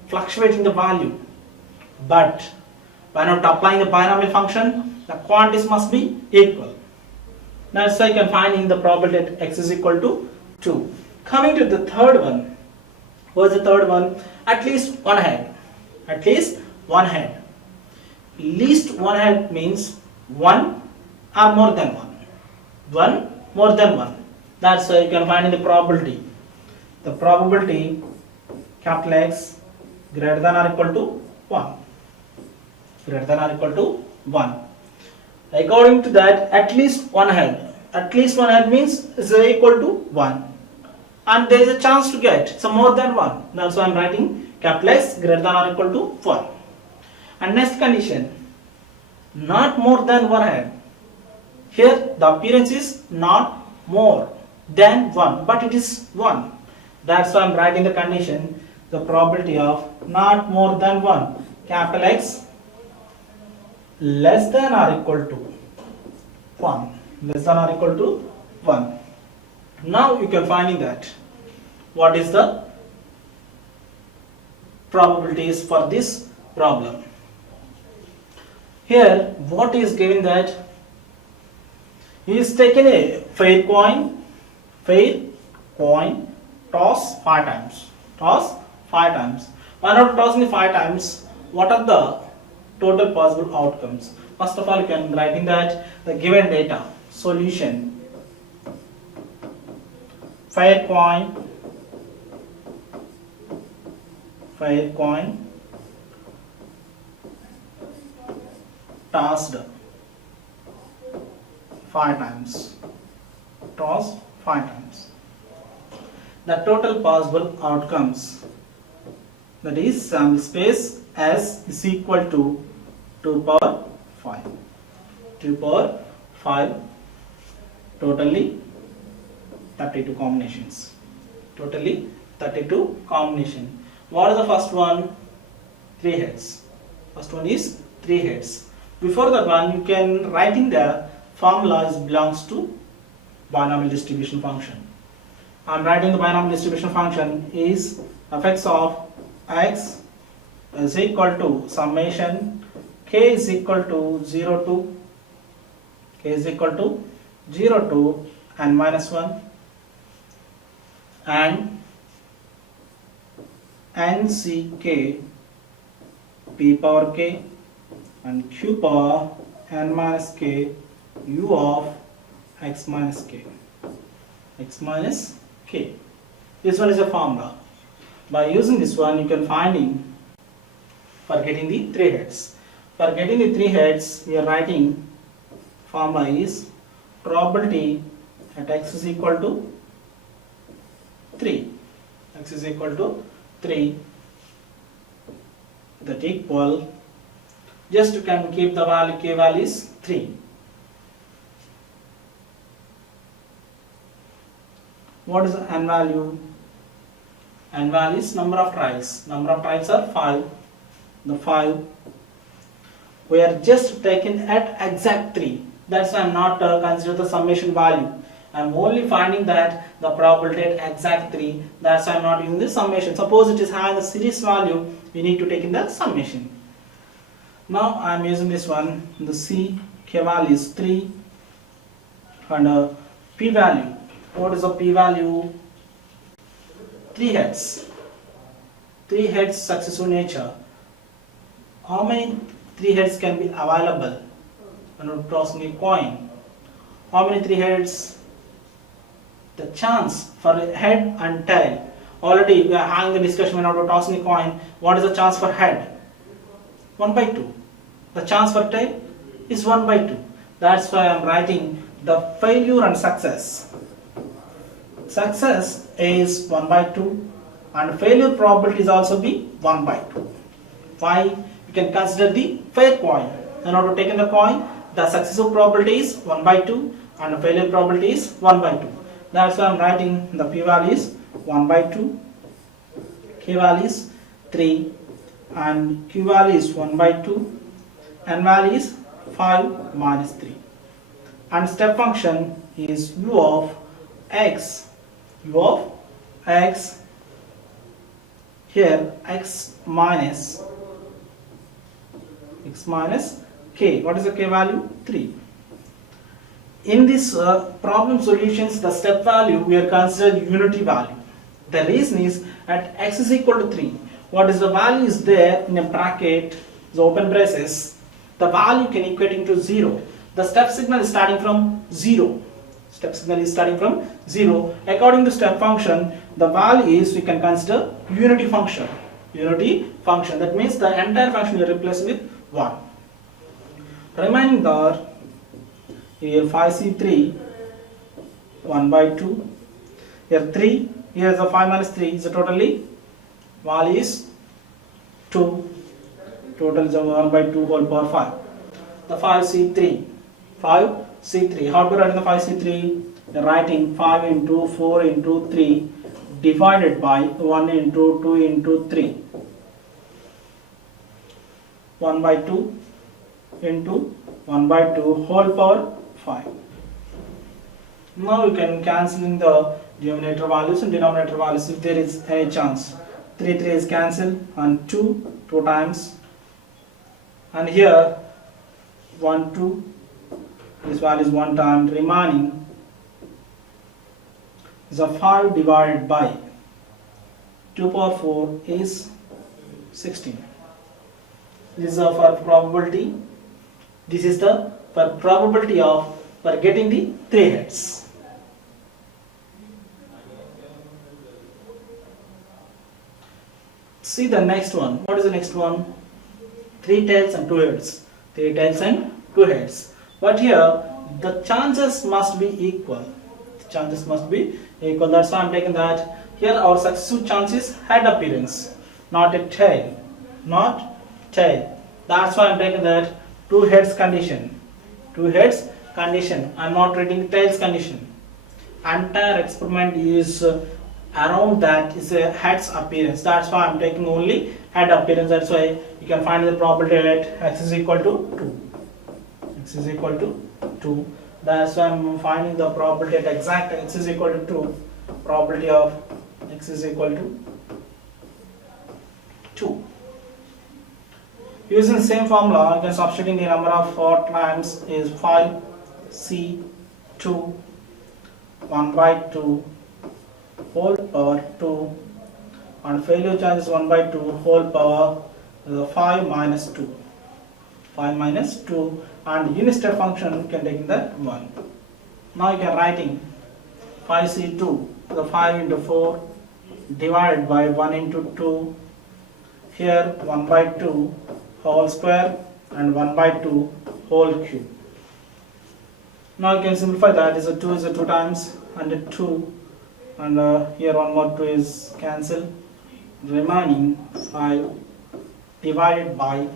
fluctuating the value, but by not applying the binomial function, the quantities must be equal. That's why you can find in the probability that x is equal to 2. Coming to the third one. What is the third one? At least one head. Least one head means 1 or more than 1. 1 more than 1. That's why you can find in the probability. The probability capital X greater than or equal to 1. Greater than or equal to 1. According to that, at least one head. At least one head means is equal to 1. And there is a chance to get so more than 1. That's why I am writing capital X greater than or equal to 1. And next condition, not more than one head. Here the appearance is not more than 1, but it is 1. That's why I am writing the condition, the probability of not more than 1, capital X less than or equal to 1. Less than or equal to 1. Now you can find that what is the probabilities for this problem. Here what is given that he is taken a fair coin, toss 5 times. Toss 5 times. When after tossing it 5 times, what are the total possible outcomes? First of all, you can write in that the given data, solution, fair coin, tossed 5 times. Tossed 5 times. The total possible outcomes, that is sample space S is equal to 2 power 5. 2 power 5, totally 32 combinations. Totally 32 combination. What is the first one? 3 heads. First one is 3 heads. Before that one, you can write in the formula belongs to binomial distribution function. I am writing the binomial distribution function is fx of x is equal to summation k is equal to 0 to n minus 1 and nck p power k and q power n minus k u of x minus k. This one is a formula. By using this one, you can find in for getting the 3 heads. For getting the 3 heads, we are writing formula is probability at x is equal to 3. X is equal to 3. That equal, just you can keep the value, k value is 3. What is the n value? N value is number of tries. Number of tries are 5. The 5. We are just taken at exact 3. That's why I am not consider the summation value. I am only finding that the probability at exact 3. That's why I am not using the summation. Suppose it is having the series value, we need to take in the summation. Now I am using this one. The C k value is 3 and p value. What is the p value? 3 heads. 3 heads successive nature. How many 3 heads can be available when tossing a coin? How many 3 heads? The chance for head and tail. Already we are having the discussion when we are tossing a coin. What is the chance for head? 1 by 2. The chance for tail is 1 by 2. That's why I am writing the failure and success. Success is 1 by 2 and failure probability is also be 1 by 2. Why? You can consider the fair coin. In order to take in the coin, the successive probability is 1 by 2 and the failure probability is 1 by 2. That's why I am writing the p value is 1 by 2, k value is 3 and q value is 1 by 2, n value is 5 minus 3. And step function is u of x. Here x minus k. What is the k value? 3. In this problem solutions, the step value we are considering unity value. The reason is at x is equal to 3. What is the value is there in a bracket, the open braces, the value can equate into 0. the step signal is starting from 0. Step signal is starting from 0. According to step function, the value is, we can consider unity function. Unity function. That means the entire function is replaced with 1. Remaining there, here 5C3, 1 by 2. Here 3, here is the 5 minus 3 is totally, value is 2. Total is 1 by 2 whole power 5. The 5C3. 5C3. How to write the 5C3? The writing 5 into 4 into 3 divided by 1 into 2 into 3. 1 by 2 into 1 by 2 whole power 5. Now you can cancel in the denominator values and denominator values if there is any chance. 3 is cancelled and 2 times. And here 1 2, this value is 1 time, remaining is a 5 divided by 2 power 4 is 16. This is for probability. This is the for probability of for getting the 3 heads. See the next one. What is the next one? 3 tails and 2 heads. 3 tails and 2 heads. But here the chances must be equal. The chances must be equal. That's why I'm taking that. Here our successive chance is head appearance, not a tail. Not tail. That's why I'm taking that 2 heads condition. 2 heads condition. I'm not reading tails condition. Entire experiment is around that is a heads appearance. That's why I'm taking only head appearance. That's why you can find the probability that x is equal to 2. X is equal to 2. That's why I'm finding the probability at exact x is equal to 2. Probability of x is equal to 2. Using the same formula, you can substituting the number of 4 times is 5C2 1 by 2 whole power 2 and failure charge is 1 by 2 whole power 5 minus 2. 5 minus 2 and unit step function you can take that 1. Now you can writing 5C2 the 5 into 4 divided by 1 into 2. Here 1 by 2 whole square and 1 by 2 whole cube. Now you can simplify that. Is a 2 is a 2 times and a 2 and here one more 2 is cancelled. Remaining 5 divided by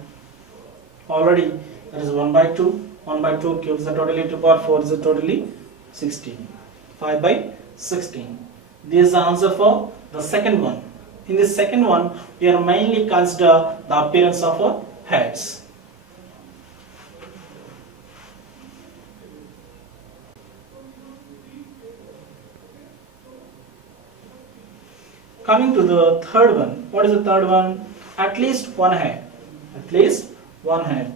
already there is 1 by 2. 1 by 2 cubes the totally 2 power 4 is a totally 16. 5 by 16. This is the answer for the second one. In the second one, we are mainly consider the appearance of heads. Coming to the third one. What is the third one? At least one head. At least one head.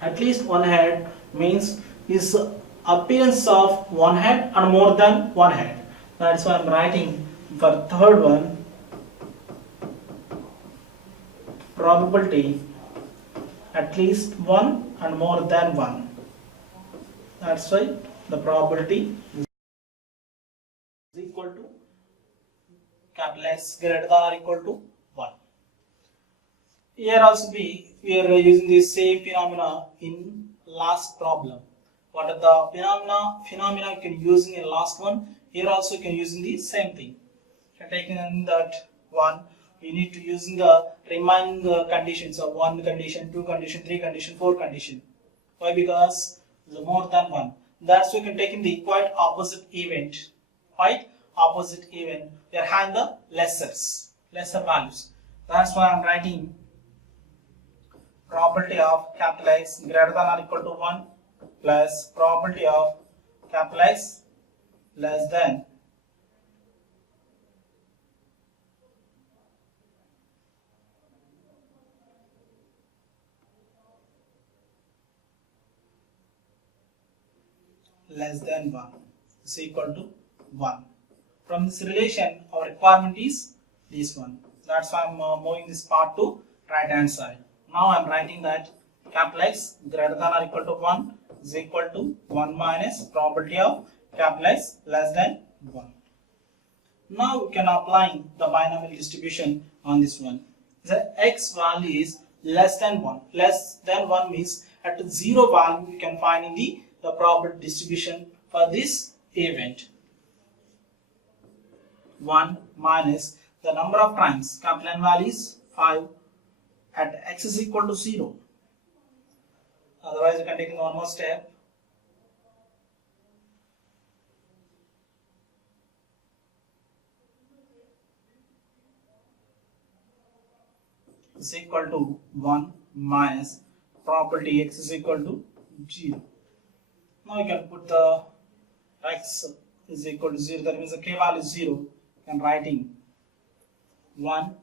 At least one head means is appearance of one head and more than one head. That's why I'm writing for third one probability at least one and more than one. That's why the probability is equal to capital S greater than or equal to 1. Here also we are using the same phenomena in last problem. What are the phenomena you can use in the last one? Here also you can use in the same thing. If you are taking in that one, you need to use in the remaining conditions of 1 condition, 2 condition, 3 condition, 4 condition. Why? Because the more than 1. That's why you can take in the quite opposite event. Quite opposite event. We are having the lesser values. That's why I'm writing probability of capital X greater than or equal to 1 plus probability of capital X less than less than 1 is equal to 1. From this relation, our requirement is this one. That's why I'm moving this part to right hand side. Now Now I am writing that capital X greater than or equal to 1 is equal to 1 minus probability of capital X less than 1. Now we can apply the binomial distribution on this one. The X value is less than 1. Less than 1 means at 0 value we can find in the probability distribution for this event. 1 minus the number of times capital N value is 5 at X is equal to 0. Otherwise you can take one more step. Is equal to 1 minus probability X is equal to 0. Now you can put the X is equal to 0, that means the K value is 0. You can writing 1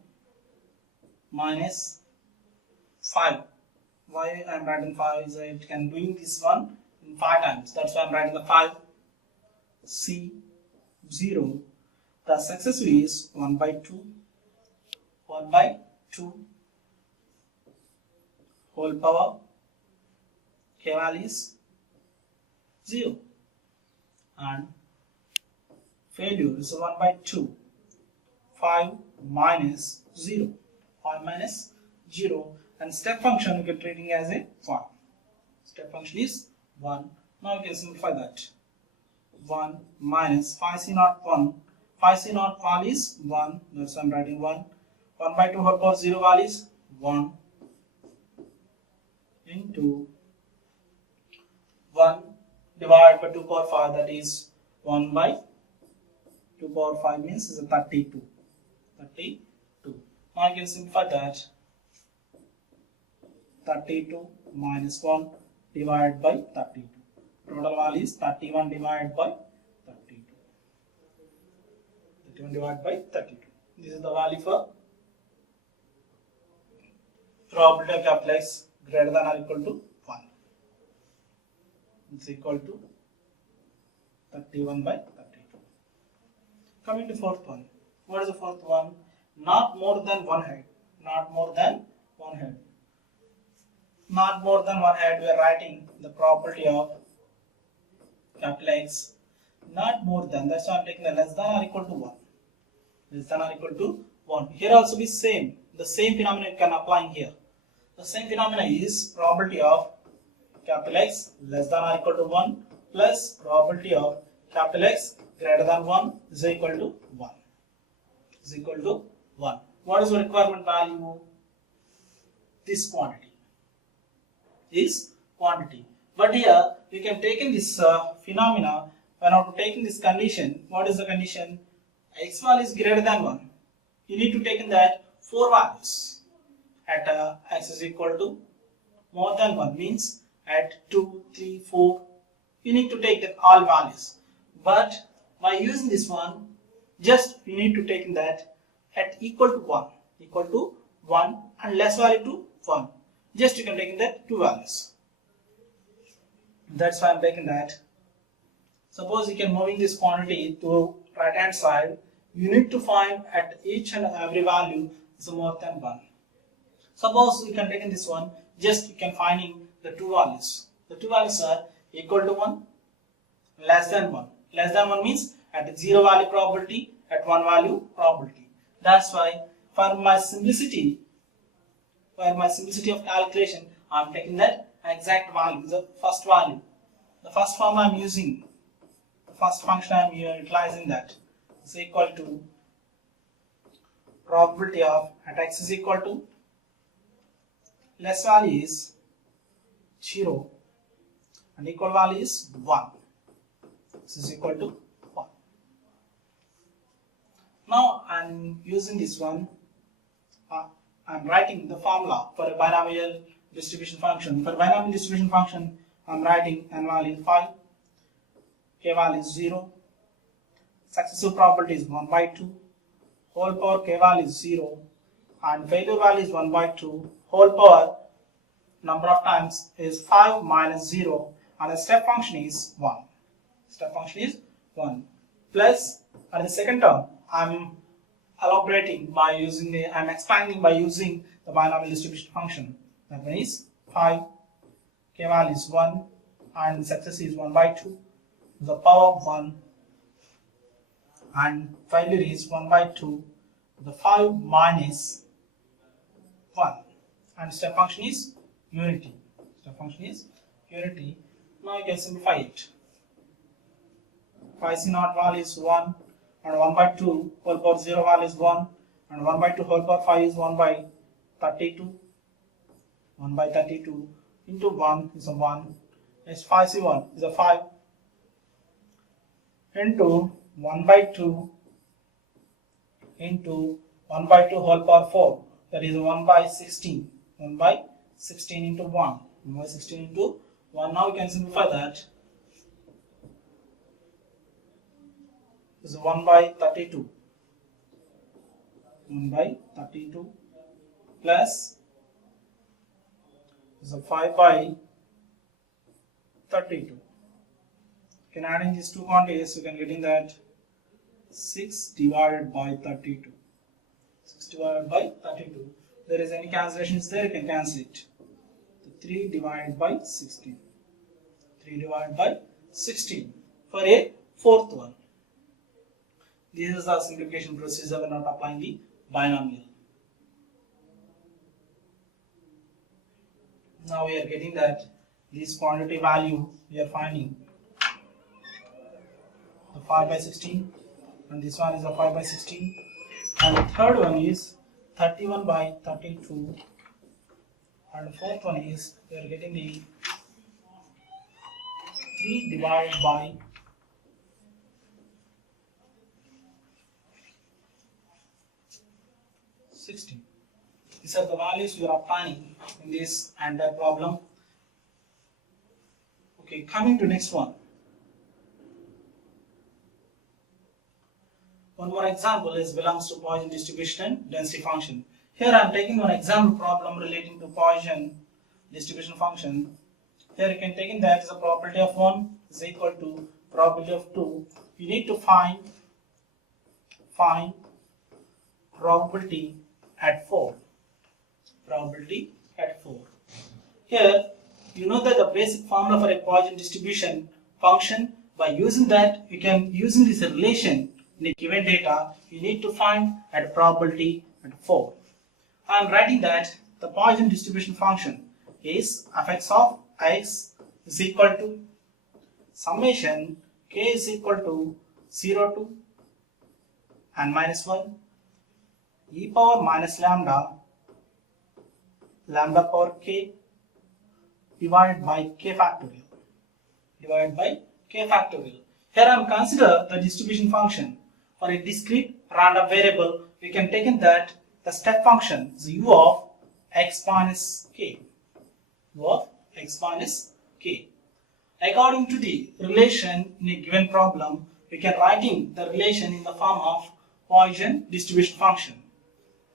minus 5. Why I am writing 5 is I can doing this one in 5 times. That's why I am writing the 5. C 0. The successor is 1 by 2. 1 by 2 whole power K value is 0. And failure is 1 by 2. 5 minus 0. 5 minus 0. And step function we can treating as a 1. Step function is 1. Now we can simplify that. 1 minus 5c0 1. 5c0 value is 1. That's why I'm writing 1. 1 by 2 whole power 0 value is 1 into 1 divided by 2 power 5, that is 1 by 2 power 5 means is a 32. 32. Now you can simplify that. 32 minus 1 divided by 32. Total value is 31 divided by 32. 31 divided by 32. This is the value for probability of capital X greater than or equal to 1. It's equal to 31 by 32. Coming to fourth one. What is the fourth one? Not more than one head. Not more than one head. Not more than one head, we are writing the probability of capital X. Not more than, that's why I am taking the less than or equal to 1. Less than or equal to 1. Here also be same. The same phenomenon you can apply here. The same phenomenon is probability of capital X less than or equal to 1 plus probability of capital X greater than 1 is equal to 1. Is equal to 1. What is the requirement value? This quantity. Is quantity. But here we can take in this phenomena when I have to take in this condition. What is the condition? X value is greater than 1. You need to take in that 4 values. At X is equal to more than 1 means at 2, 3, 4 you need to take that all values. But by using this one, just you need to take in that at equal to 1. Equal to 1 and less value to 1. Just you can take in that 2 values. That's why I'm taking that. Suppose you can moving this quantity to right hand side, you need to find at each and every value is more than 1. Suppose you can take in this one, just you can finding the 2 values. The 2 values are equal to 1, less than 1. Less than 1 means at 0 value probability, at 1 value probability. That's why for my simplicity of calculation, I am taking that exact value, the first value. The first form I am using, the first function I am utilizing that is equal to probability of at X is equal to less value is 0 and equal value is 1. This is equal to 1. Now I am using this one. I am writing the formula for a binomial distribution function. For binomial distribution function, I am writing n value 5, k value is 0, successive probability is 1 by 2, whole power k value is 0, and failure value is 1 by 2, whole power number of times is 5 minus 0, and the step function is 1. Step function is 1. Plus, at the second term, I am elaborating by using I'm expanding by using the binomial distribution function. That one is 5, k value is 1, and the success is 1 by 2, the power of 1, and failure is 1 by 2, the 5 minus 1, and step function is unity. Step function is unity. Now you can simplify it. 5 c naught value is 1, and 1 by 2 whole power 0 value is 1, and 1 by 2 whole power 5 is 1 by 32. 1 by 32 into 1 is a 1. Yes, 5c1 is a 5 into 1 by 2 into 1 by 2 whole power 4, that is 1 by 16. 1 by 16 into 1. 1 by 16 into 1. Now we can simplify that. This is 1 by 32. 1 by 32 plus this is 5 by 32. Can add in these two quantities, you can get in that 6 divided by 32. 6 divided by 32. If there is any cancellations there, you can cancel it. 3 divided by 16. 3 divided by 16 for a fourth one. This is the simplification procedure when not applying the binomial. Now we are getting that this quantity value we are finding the 5 by 16, and this one is a 5 by 16, and the third one is 31 by 32, and the fourth one is we are getting the 3 divided by 16. These are the values we are obtaining in this and that problem. Okay, coming to next one. One more example is belongs to Poisson distribution and density function. Here I am taking one example problem relating to Poisson distribution function. Here you can take in that is a probability of 1 is equal to probability of 2. You need to find probability at 4. Probability at 4. Here you know that the basic formula for a Poisson distribution function, by using that you can using this relation in a given data you need to find at probability at 4. I am writing that the Poisson distribution function is f(x) of x is equal to summation k is equal to 0 to and minus 1 e power minus lambda power k divided by k factorial. Here I am consider the distribution function for a discrete random variable. We can take in that the step function is u of x minus k. According to the relation in a given problem, we can writing the relation in the form of Poisson distribution function.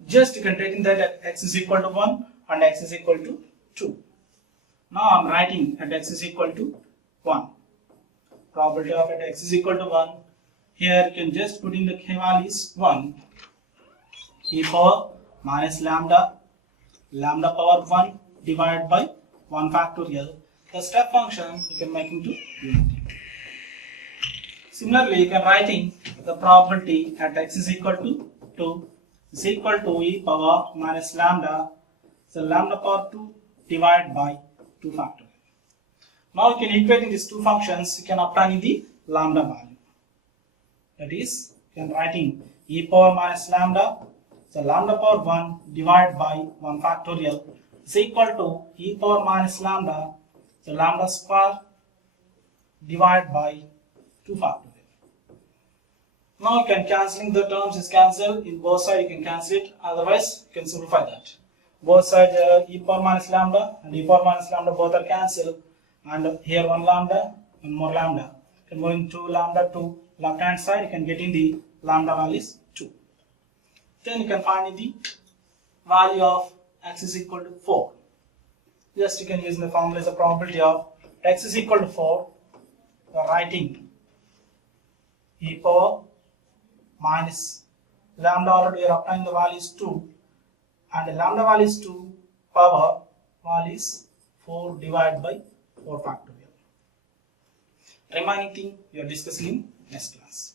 Just you can take in that at x is equal to 1 and x is equal to 2. Now I am writing at x is equal to 1. Probability of at x is equal to 1. Here you can just put in the k value is 1. E power minus lambda power 1 divided by 1 factorial. The step function you can make into unity. Similarly, you can writing the probability at x is equal to 2 is equal to e power minus lambda, so lambda power 2 divided by 2 factorial. Now you can equate in these two functions, you can obtain the lambda value. That is, you can writing e power minus lambda, so lambda power 1 divided by 1 factorial is equal to e power minus lambda, so lambda square divided by 2 factorial. Now you can cancelling the terms is cancelled. In both sides you can cancel it, otherwise you can simplify that. Both sides e power minus lambda and e power minus lambda both are cancelled, and here one lambda, one more lambda. You can move 2 lambda to left hand side, you can get in the lambda value is 2. Then you can find the value of x is equal to 4. Just you can use the formula as a probability of x is equal to 4. You are writing e power minus lambda, already you are applying the value is 2, and the lambda value is 2 power All is 4 divided by 4 factorial. Remaining thing we are discussing in next class.